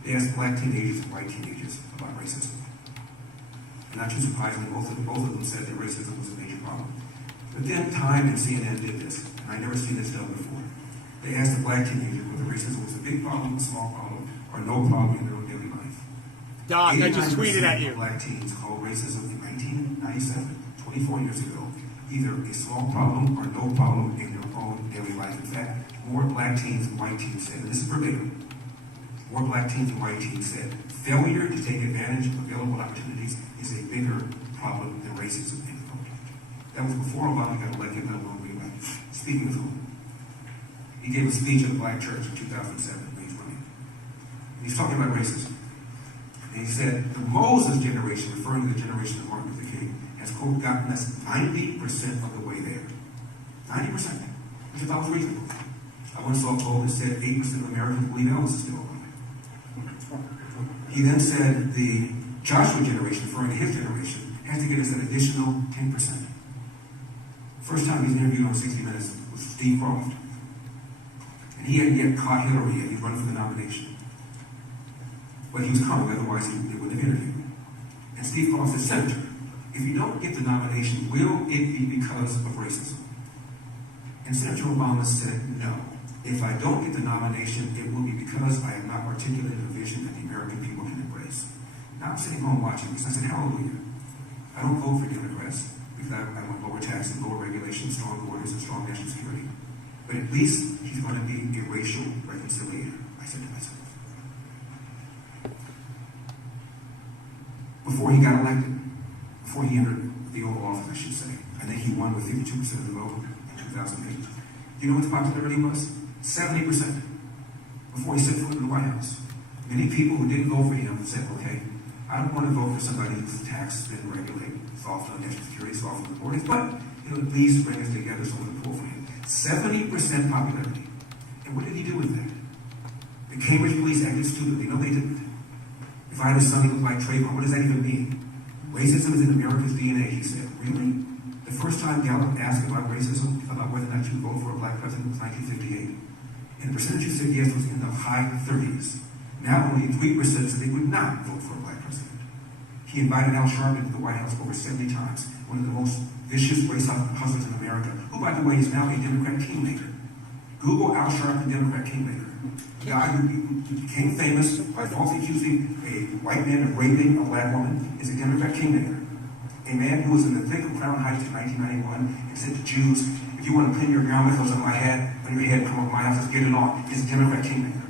They asked black teenagers and white teenagers about racism. And not too surprisingly, both of them said that racism was a major problem. But then Time and CNN did this, and I'd never seen this done before. They asked the black teenagers whether racism was a big problem, a small problem, or no problem in their own daily life. Doc, I just tweeted at you. Black teens called racism in 1997, 24 years ago, either a small problem or no problem in their own daily life. In fact, more black teens and white teens said, and this is verbatim, more black teens and white teens said, failure to take advantage of available opportunities is a bigger problem than racism in the world. That was before Obama got elected, let alone reelected. Speaking of whom, he gave a speech at a black church in 2007 when he was running. And he's talking about racism. And he said, the Moses generation, referring to the generation of Martin Luther King, has, quote, gotten us 90% of the way there. 90%. Which I thought was reasonable. I once saw a poll that said 8% of Americans believe Elvis is still alive. He then said the Joshua generation, referring to his generation, has to get us an additional 10%. First time he's interviewed on 60 Minutes was Steve Croft. And he hadn't yet caught Hillary yet. He's running for the nomination. But he was coming, otherwise they wouldn't have interviewed him. And Steve Croft said, Senator, if you don't get the nomination, will it be because of racism? And Senator Obama said, no. If I don't get the nomination, it will be because I have not articulated a vision that the American people can embrace. Now I'm sitting home watching this. I said, hallelujah. I don't vote for Democrats because I want lower taxes, lower regulations, strong borders, and strong national security. But at least he's going to be a racial reconciliator, I said to myself. Before he got elected, before he entered the Oval Office, I should say, I think he won with 52% of the vote in 2008. Do you know what his popularity was? 70%. Before he set foot in the White House. Many people who didn't vote for him said, okay, I don't want to vote for somebody whose taxes didn't regulate, soft on national security, soft on the borders, but it'll at least bring us together so we can pull for him. 70% popularity. And what did he do with that? The Cambridge police acted stupidly. No, they didn't. If I had a son who looked like Trayvon, what does that even mean? Racism is in America's DNA, he said. Really? The first time Gallup asked about racism, about whether or not you vote for a black president, was 1958. And the percentage who said yes was in the high 30s. Now only 3% said they would not vote for a black president. He invited Al Sharpton to the White House over 70 times, one of the most vicious race hustlers in America, who, by the way, is now a Democrat kingmaker. Google Al Sharpton, Democrat kingmaker. The guy who became famous by falsely accusing a white man of raping a black woman is a Democrat kingmaker. A man who was in the thick of Crown Heights in 1991 and said to Jews, if you want to pin your yarmulkes on my head, on your head, come over to my house, let's get it on. Is a Democrat kingmaker.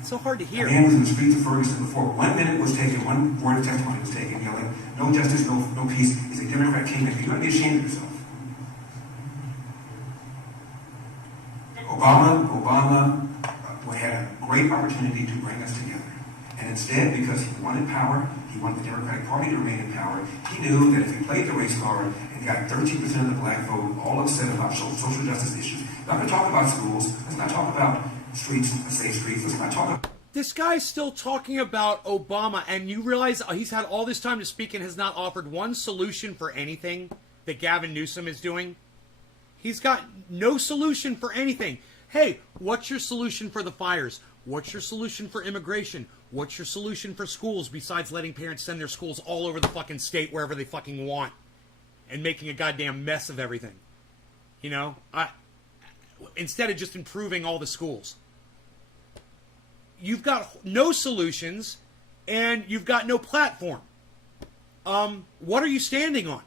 It's so hard to hear. A man was in the streets of Ferguson before 1 minute was taken, one word of testimony was taken, yelling, no justice, no peace. He's a Democrat kingmaker. You ought to be ashamed of yourself. Obama had a great opportunity to bring us together. And instead, because he wanted power, he wanted the Democratic Party to remain in power, he knew that if he played the race card and got 13% of the black vote all upset about social justice issues, not going to talk about schools, let's not talk about streets, safe streets, let's not talk about... This guy's still talking about Obama, and you realize he's had all this time to speak and has not offered one solution for anything that Gavin Newsom is doing. He's got no solution for anything. Hey, what's your solution for the fires? What's your solution for immigration? What's your solution for schools besides letting parents send their schools all over the fucking state wherever they fucking want and making a goddamn mess of everything? You know, instead of just improving all the schools. You've got no solutions and you've got no platform. What are you standing on?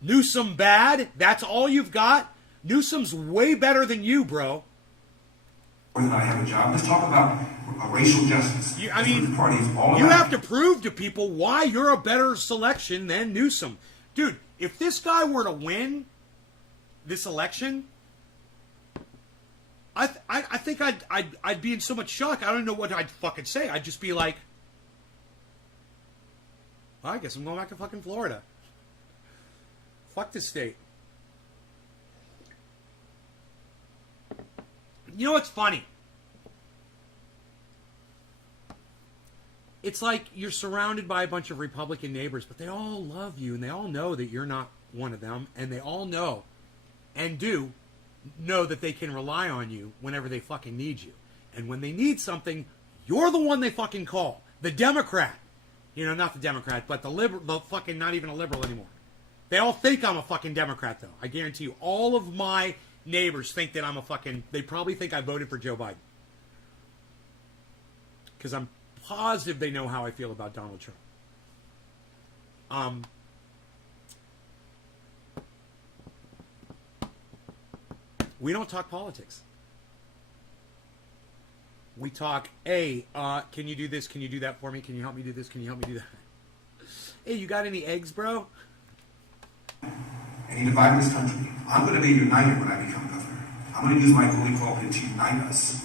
Newsom bad? That's all you've got? Newsom's way better than you, bro. More than I have a job. Let's talk about racial justice. You have to prove to people why you're a better selection than Newsom. Dude, if this guy were to win this election, I think I'd be in so much shock. I don't know what I'd fucking say. I'd just be like, well, I guess I'm going back to fucking Florida. Fuck this state. You know what's funny? It's like you're surrounded by a bunch of Republican neighbors, but they all love you, and they all know that you're not one of them, and they all know, and do, know that they can rely on you whenever they fucking need you. And when they need something, you're the one they fucking call. The Democrat. You know, not the Democrat, but the liberal, the fucking not even a liberal anymore. They all think I'm a fucking Democrat, though. I guarantee you, all of my neighbors think that I'm a fucking... They probably think I voted for Joe Biden. Because I'm positive they know how I feel about Donald Trump. We don't talk politics. We talk, hey, can you do this? Can you do that for me? Can you help me do this? Can you help me do that? Hey, you got any eggs, bro? And he divided this country. I'm going to be united when I become governor. I'm going to use my golden quality to unite us.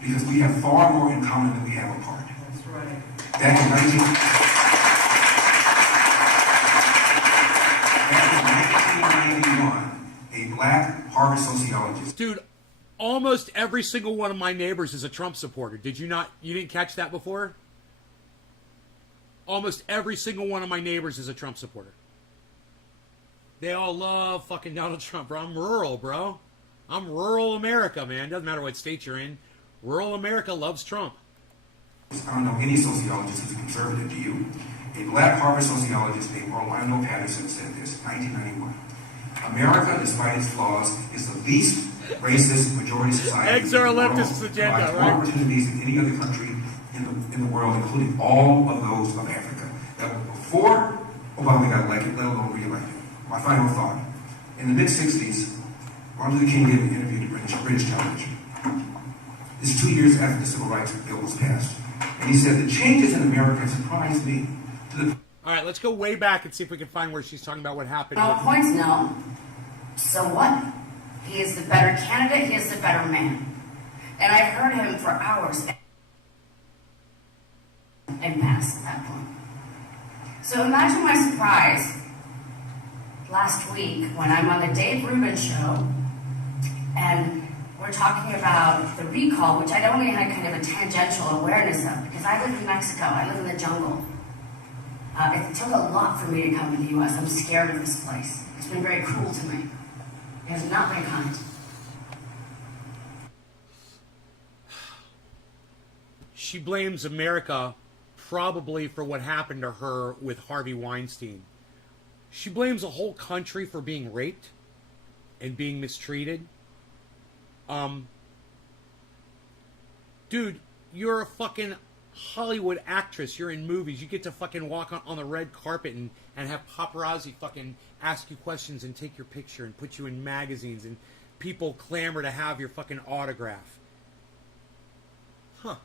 Because we have far more in common than we have apart. That's right. Back in 1991, a black Harvard sociologist. Dude, almost every single one of my neighbors is a Trump supporter. Did you not? You didn't catch that before? Almost every single one of my neighbors is a Trump supporter. They all love fucking Donald Trump, bro. I'm rural, bro. I'm rural America, man. Doesn't matter what state you're in. Rural America loves Trump. I don't know any sociologist who's a conservative, do you? A black Harvard sociologist named Orlando Patterson said this in 1991. America, despite its flaws, is the least racist majority society. Eggs are a leftist agenda, right? right? Opportunities in any other country in the world, including all of those of Africa, that were before Obama got elected, let alone re-elected. My final thought. In the mid-60s, Martin Luther King did an interview to British television. This is 2 years after the Civil Rights Bill was passed. And he said, the changes in America surprised me to the... All right, let's go way back and see if we can find where she's talking about what happened. No points, no. So what? He is the better candidate, he is the better man. And I heard him for hours and pass at that point. So imagine my surprise last week when I'm on the Dave Rubin show and we're talking about the recall, which I'd only had kind of a tangential awareness of because I live in Mexico, I live in the jungle. It took a lot for me to come to the U.S. I'm scared of this place. It's been very cruel to me. It has not been kind. She blames America probably for what happened to her with Harvey Weinstein. She blames a whole country for being raped and being mistreated. Dude, you're a fucking Hollywood actress. You're in movies. You get to fucking walk on the red carpet and have paparazzi fucking ask you questions and take your picture and put you in magazines and people clamor to have your fucking autograph. Huh.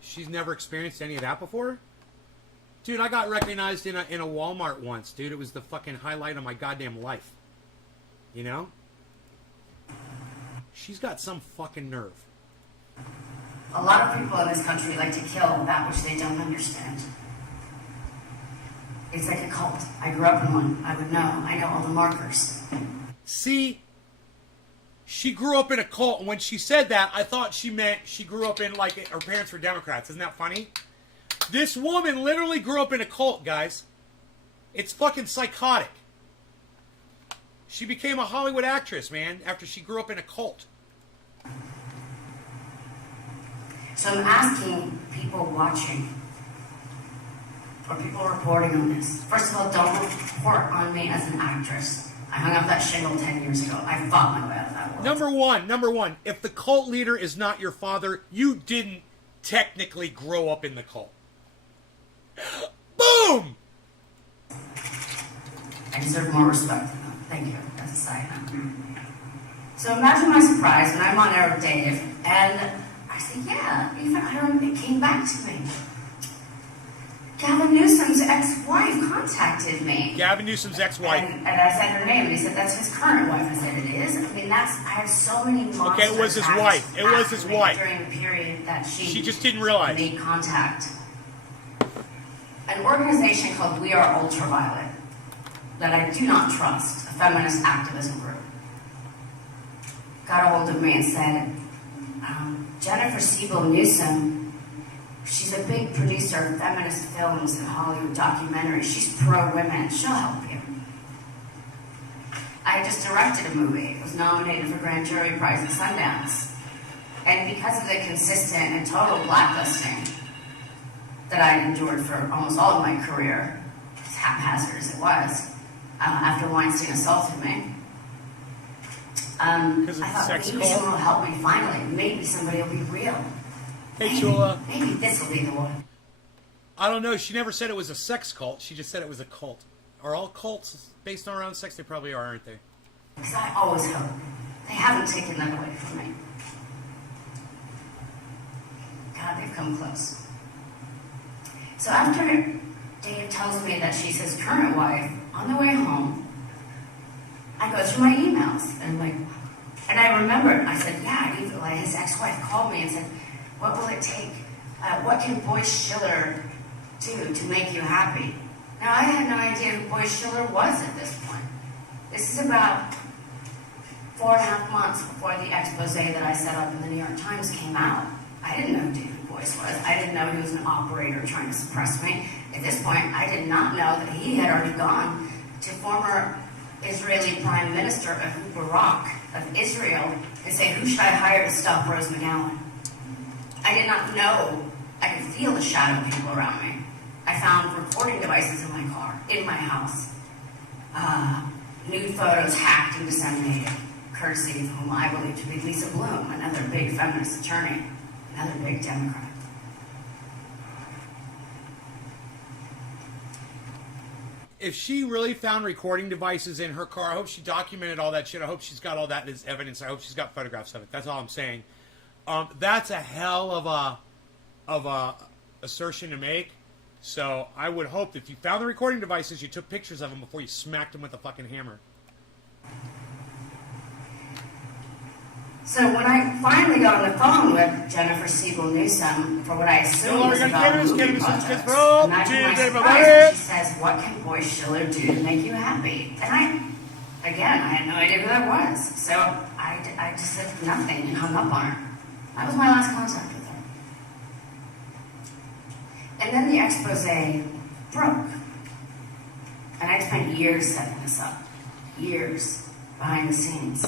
She's never experienced any of that before? Dude, I got recognized in a Walmart once, dude. It was the fucking highlight of my goddamn life. You know? She's got some fucking nerve. A lot of people in this country like to kill that which they don't understand. It's like a cult. I grew up in one. I would know. I know all the markers. See? She grew up in a cult, and when she said that, I thought she meant she grew up in, like, her parents were Democrats. Isn't that funny? This woman literally grew up in a cult, guys. It's fucking psychotic. She became a Hollywood actress, man, after she grew up in a cult. So I'm asking people watching, or people reporting on this. First of all, don't report on me as an actress. I hung up that shingle 10 years ago. I fought my way out of that world. Number one, if the cult leader is not your father, you didn't technically grow up in the cult. Boom! I deserve more respect than them. Thank you. That's a side note. So imagine my surprise when I'm on air with Dave, and I said, yeah, it came back to me. Gavin Newsom's ex-wife contacted me. Gavin Newsom's ex-wife. And I said her name, and he said, that's his current wife. I said, it is? I mean, I have so many monsters. Okay, it was his wife. It was his wife. During the period that she just didn't realize. Made contact. An organization called We Are Ultraviolet, that I do not trust, a feminist activism group, got a hold of me and said, Jennifer Siebel Newsom, she's a big producer of feminist films and Hollywood documentaries. She's pro-women. She'll help you. I just directed a movie. It was nominated for Grand Jury Prize at Sundance. And because of the consistent and total blacklisting that I endured for almost all of my career, as haphazard as it was, after Weinstein assaulted me, I thought maybe someone will help me finally. Maybe somebody will be real. Hey, Chula. Maybe this will be the one. I don't know. She never said it was a sex cult. She just said it was a cult. Are all cults based around sex? They probably are, aren't they? Because I always hope. They haven't taken that away from me. God, they've come close. So after Dave tells me that she's his current wife, on the way home, I go through my emails, and I remembered, I said, yeah, his ex-wife called me and said, what will it take? What can Boyce Schiller do to make you happy? Now, I had no idea who Boyce Schiller was at this point. This is about 4.5 months before the expose that I set up in the New York Times came out. I didn't know who David Boyce was. I didn't know he was an operator trying to suppress me. At this point, I did not know that he had already gone to former Israeli Prime Minister Ehud Barak of Israel and say, who should I hire to stop Rose McGowan? I did not know. I could feel the shadow of people around me. I found recording devices in my car, in my house. Nude photos hacked and disseminated, courtesy of whom I believe to be Lisa Bloom, another big feminist attorney, another big Democrat. If she really found recording devices in her car, I hope she documented all that shit. I hope she's got all that as evidence. I hope she's got photographs of it. That's all I'm saying. That's a hell of a assertion to make. So I would hope that if you found the recording devices, you took pictures of them before you smacked them with a fucking hammer. So when I finally got on the phone with Jennifer Siebel Newsom for what I assumed was about movie projects, imagine my surprise when she says, what can Boyce Schiller do to make you happy? And I had no idea who that was. So I just said nothing and hung up on her. That was my last contact with her. And then the expose broke. And I spent years setting this up. Years behind the scenes.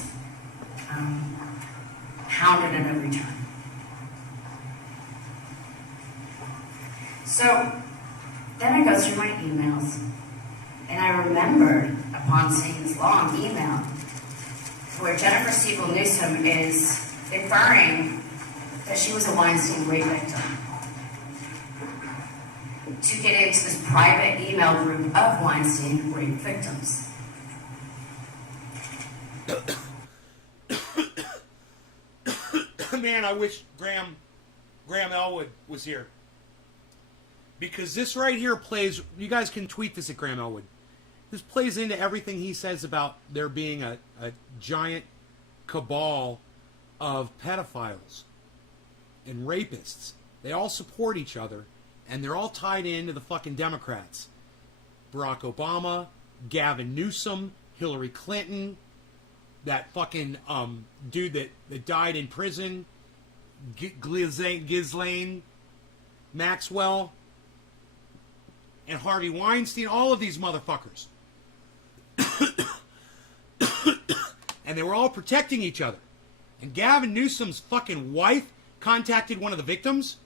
Hounded at every turn. So then I go through my emails, and I remembered upon seeing this long email where Jennifer Siebel Newsom is inferring that she was a Weinstein rape victim to get into this private email group of Weinstein rape victims. Man, I wish Graham Elwood was here. Because this right here plays, you guys can tweet this at Graham Elwood. This plays into everything he says about there being a giant cabal of pedophiles and rapists. They all support each other, and they're all tied into the fucking Democrats. Barack Obama, Gavin Newsom, Hillary Clinton, that fucking dude that died in prison, Ghislaine Maxwell, and Harvey Weinstein, all of these motherfuckers. And they were all protecting each other. And Gavin Newsom's fucking wife contacted one of the victims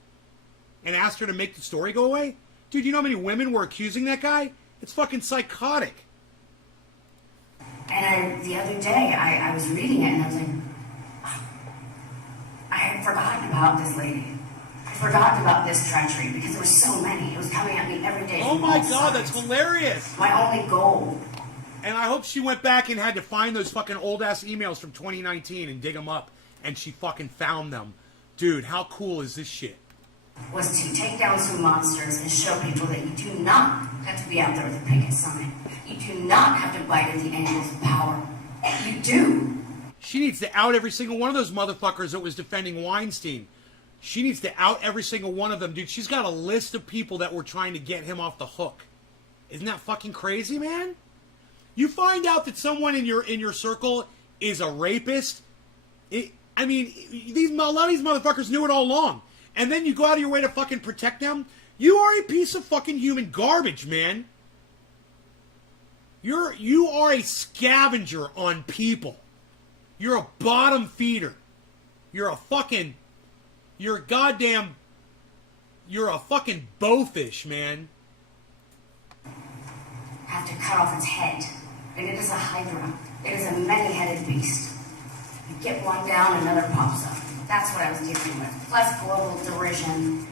and asked her to make the story go away? Dude, you know how many women were accusing that guy? It's fucking psychotic. And the other day, I was reading it and I was like, I had forgotten about this lady. I forgotten about this treachery because there were so many. It was coming at me every day. Oh from my all God, sides. that's hilarious. My only goal. And I hope she went back and had to find those fucking old-ass emails from 2019 and dig them up. And she fucking found them. Dude, how cool is this shit? Was to take down some monsters and show people that you do not have to be out there with a picket sign. You do not have to bite at the angles of power. You do. She needs to out every single one of those motherfuckers that was defending Weinstein. She needs to out every single one of them, dude. She's got a list of people that were trying to get him off the hook. Isn't that fucking crazy, man? You find out that someone in your circle is a rapist. A lot of these motherfuckers knew it all along. And then you go out of your way to fucking protect them. You are a piece of fucking human garbage, man. You are a scavenger on people. You're a bottom feeder. You're a fucking bowfish, man. Have to cut off its head. And it is a hydra. It is a many-headed beast. You get one down, another pops up. That's what I was dealing with. Plus global derision,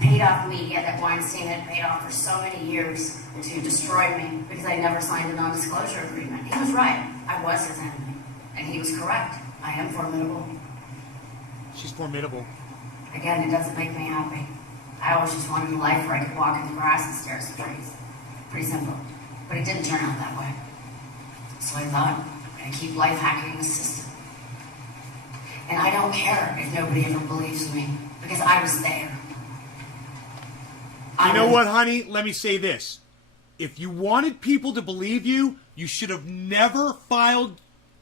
paid-off media that Weinstein had paid off for so many years to destroy me because I never signed a non-disclosure agreement. He was right. I was his enemy. And he was correct. I am formidable. She's formidable. Again, it doesn't make me happy. I always just wanted a life where I could walk in the grass and stare at some trees. Pretty simple. But it didn't turn out that way. So I thought, I'm going to keep life hacking the system. And I don't care if nobody ever believes me, because I was there. You know what, honey? Let me say this. If you wanted people to believe you, you should have never filed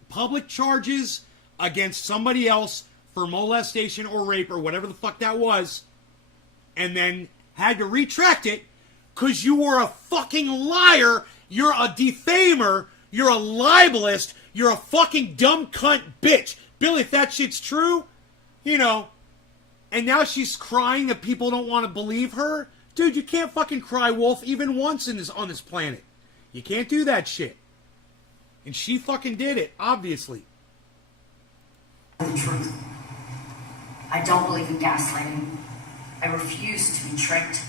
public charges against somebody else for molestation or rape or whatever the fuck that was, and then had to retract it because you were a fucking liar, you're a defamer, you're a libelist, you're a fucking dumb cunt bitch. Billy, if that shit's true, and now she's crying that people don't want to believe her. Dude, you can't fucking cry wolf even once on this planet. You can't do that shit. And she fucking did it, obviously. The truth. I don't believe in gaslighting. I refuse to be tricked.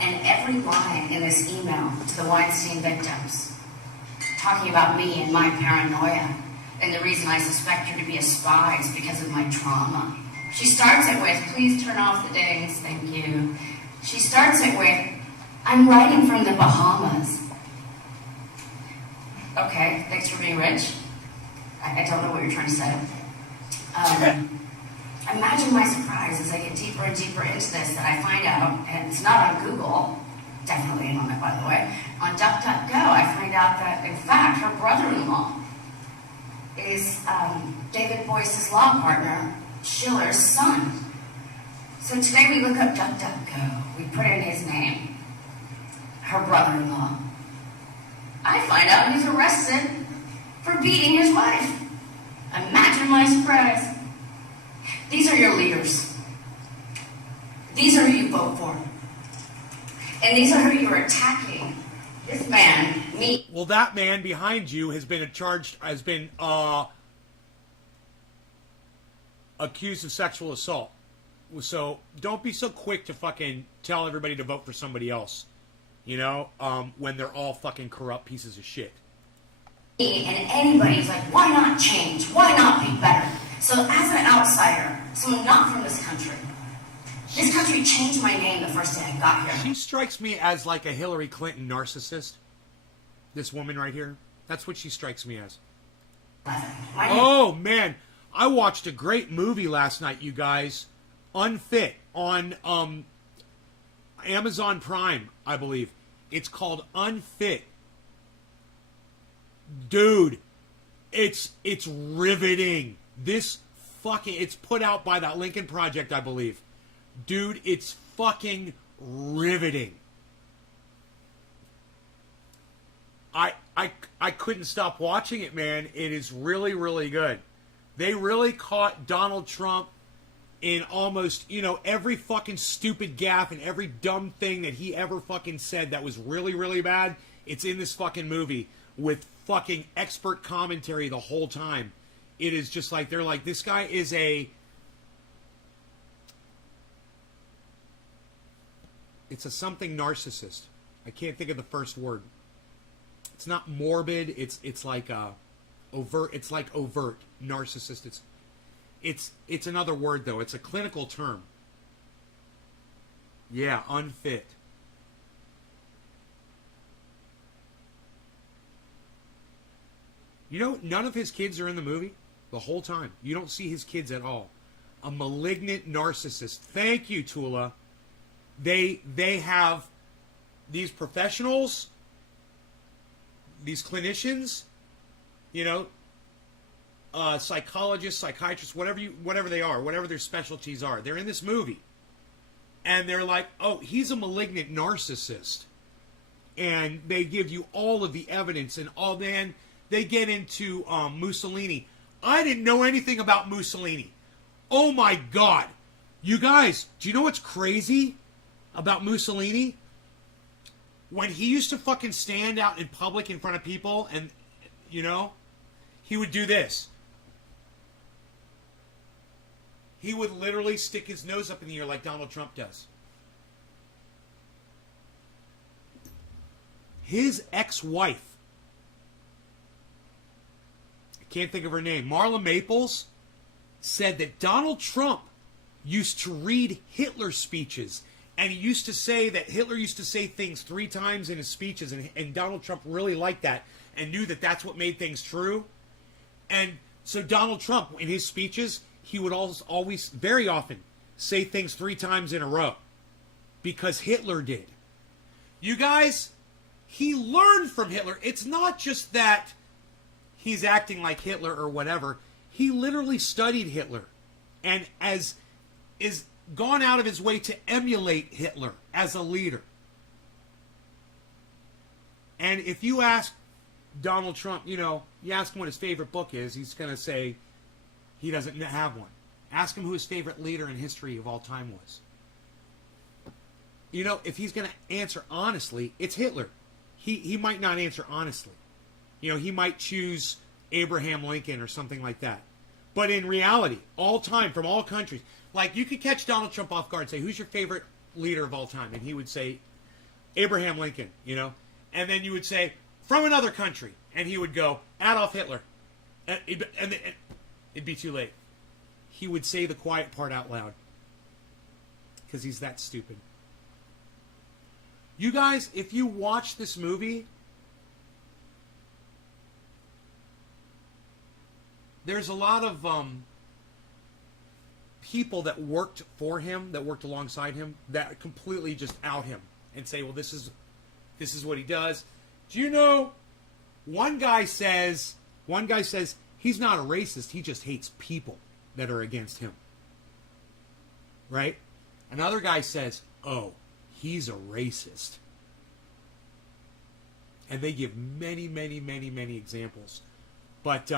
And every line in this email to the Weinstein victims, talking about me and my paranoia, and the reason I suspect her to be a spy is because of my trauma. She starts it with, please turn off the dings, thank you. She starts it with, I'm writing from the Bahamas. Okay, thanks for being rich. I don't know what you're trying to say. Imagine my surprise as I get deeper and deeper into this that I find out, and it's not on Google, definitely ain't on it by the way, on DuckDuckGo I find out that, in fact, her brother-in-law is David Boyce's law partner, Schiller's son. So today we look up DuckDuckGo. We put in his name, her brother-in-law. I find out he's arrested for beating his wife. Imagine my surprise. These are your leaders. These are who you vote for. And these are who you're attacking. This man, me. Well, that man behind you has been accused of sexual assault. So don't be so quick to fucking tell everybody to vote for somebody else, when they're all fucking corrupt pieces of shit. And anybody's like, why not change? Why not be better? So as an outsider, someone not from this country changed my name the first day I got here. She strikes me as like a Hillary Clinton narcissist. This woman right here. That's what she strikes me as. Oh, man. I watched a great movie last night, you guys. Unfit on Amazon Prime, I believe. It's called Unfit. Dude, it's riveting. It's put out by that Lincoln Project, I believe. Dude, it's fucking riveting. I couldn't stop watching it, man. It is really, really good. They really caught Donald Trump in almost, every fucking stupid gaffe and every dumb thing that he ever fucking said that was really, really bad. It's in this fucking movie with fucking expert commentary the whole time. It is just like, they're like, this guy is it's a something narcissist. I can't think of the first word. It's not morbid. It's like overt. It's like overt narcissist. It's another word though. It's a clinical term. Yeah, unfit. None of his kids are in the movie the whole time. You don't see his kids at all. A malignant narcissist. Thank you, Tula. They have these professionals, these clinicians, psychologists, psychiatrists, whatever they are, whatever their specialties are. They're in this movie, and they're like, "Oh, he's a malignant narcissist," and they give you all of the evidence and all. Then they get into Mussolini. I didn't know anything about Mussolini. Oh my God, you guys! Do you know what's crazy about Mussolini? When he used to fucking stand out in public in front of people, and he would do this. He would literally stick his nose up in the air like Donald Trump does. His ex-wife, I can't think of her name, Marla Maples, said that Donald Trump used to read Hitler's speeches. And he used to say that Hitler used to say things 3 times in his speeches, and Donald Trump really liked that and knew that that's what made things true. And so Donald Trump, in his speeches, he would always, very often, say things 3 times in a row because Hitler did. You guys, he learned from Hitler. It's not just that he's acting like Hitler or whatever. He literally studied Hitler and is gone out of his way to emulate Hitler as a leader. And if you ask Donald Trump, you ask him what his favorite book is, he's going to say he doesn't have one. Ask him who his favorite leader in history of all time was. If he's going to answer honestly, it's Hitler. He might not answer honestly. He might choose Abraham Lincoln or something like that. But in reality, all time, from all countries, like you could catch Donald Trump off guard and say, who's your favorite leader of all time? And he would say, Abraham Lincoln, And then you would say, from another country. And he would go, Adolf Hitler. And it'd be too late. He would say the quiet part out loud. Because he's that stupid. You guys, if you watch this movie, there's a lot of people that worked for him, that worked alongside him, that completely just out him and say, well, this is what he does. Do you know, one guy says he's not a racist, he just hates people that are against him. Right? Another guy says, oh, he's a racist. And they give many, many, many, many examples. But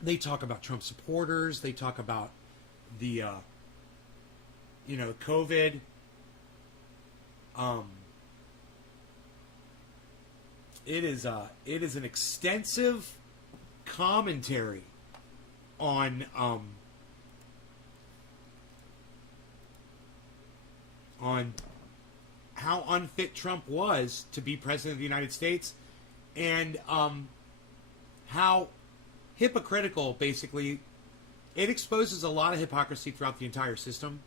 they talk about Trump supporters. They talk about the, COVID. It is an extensive commentary on how unfit Trump was to be president of the United States, and how hypocritical, basically, it exposes a lot of hypocrisy throughout the entire system,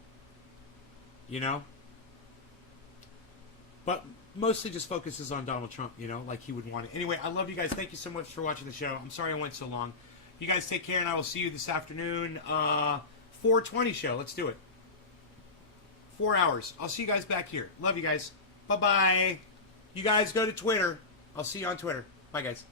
but mostly just focuses on Donald Trump, like he would want it. Anyway, I love you guys. Thank you so much for watching the show. I'm sorry I went so long. You guys take care, and I will see you this afternoon. 4:20 show. Let's do it. 4 hours. I'll see you guys back here. Love you guys. Bye-bye. You guys go to Twitter. I'll see you on Twitter. Bye, guys.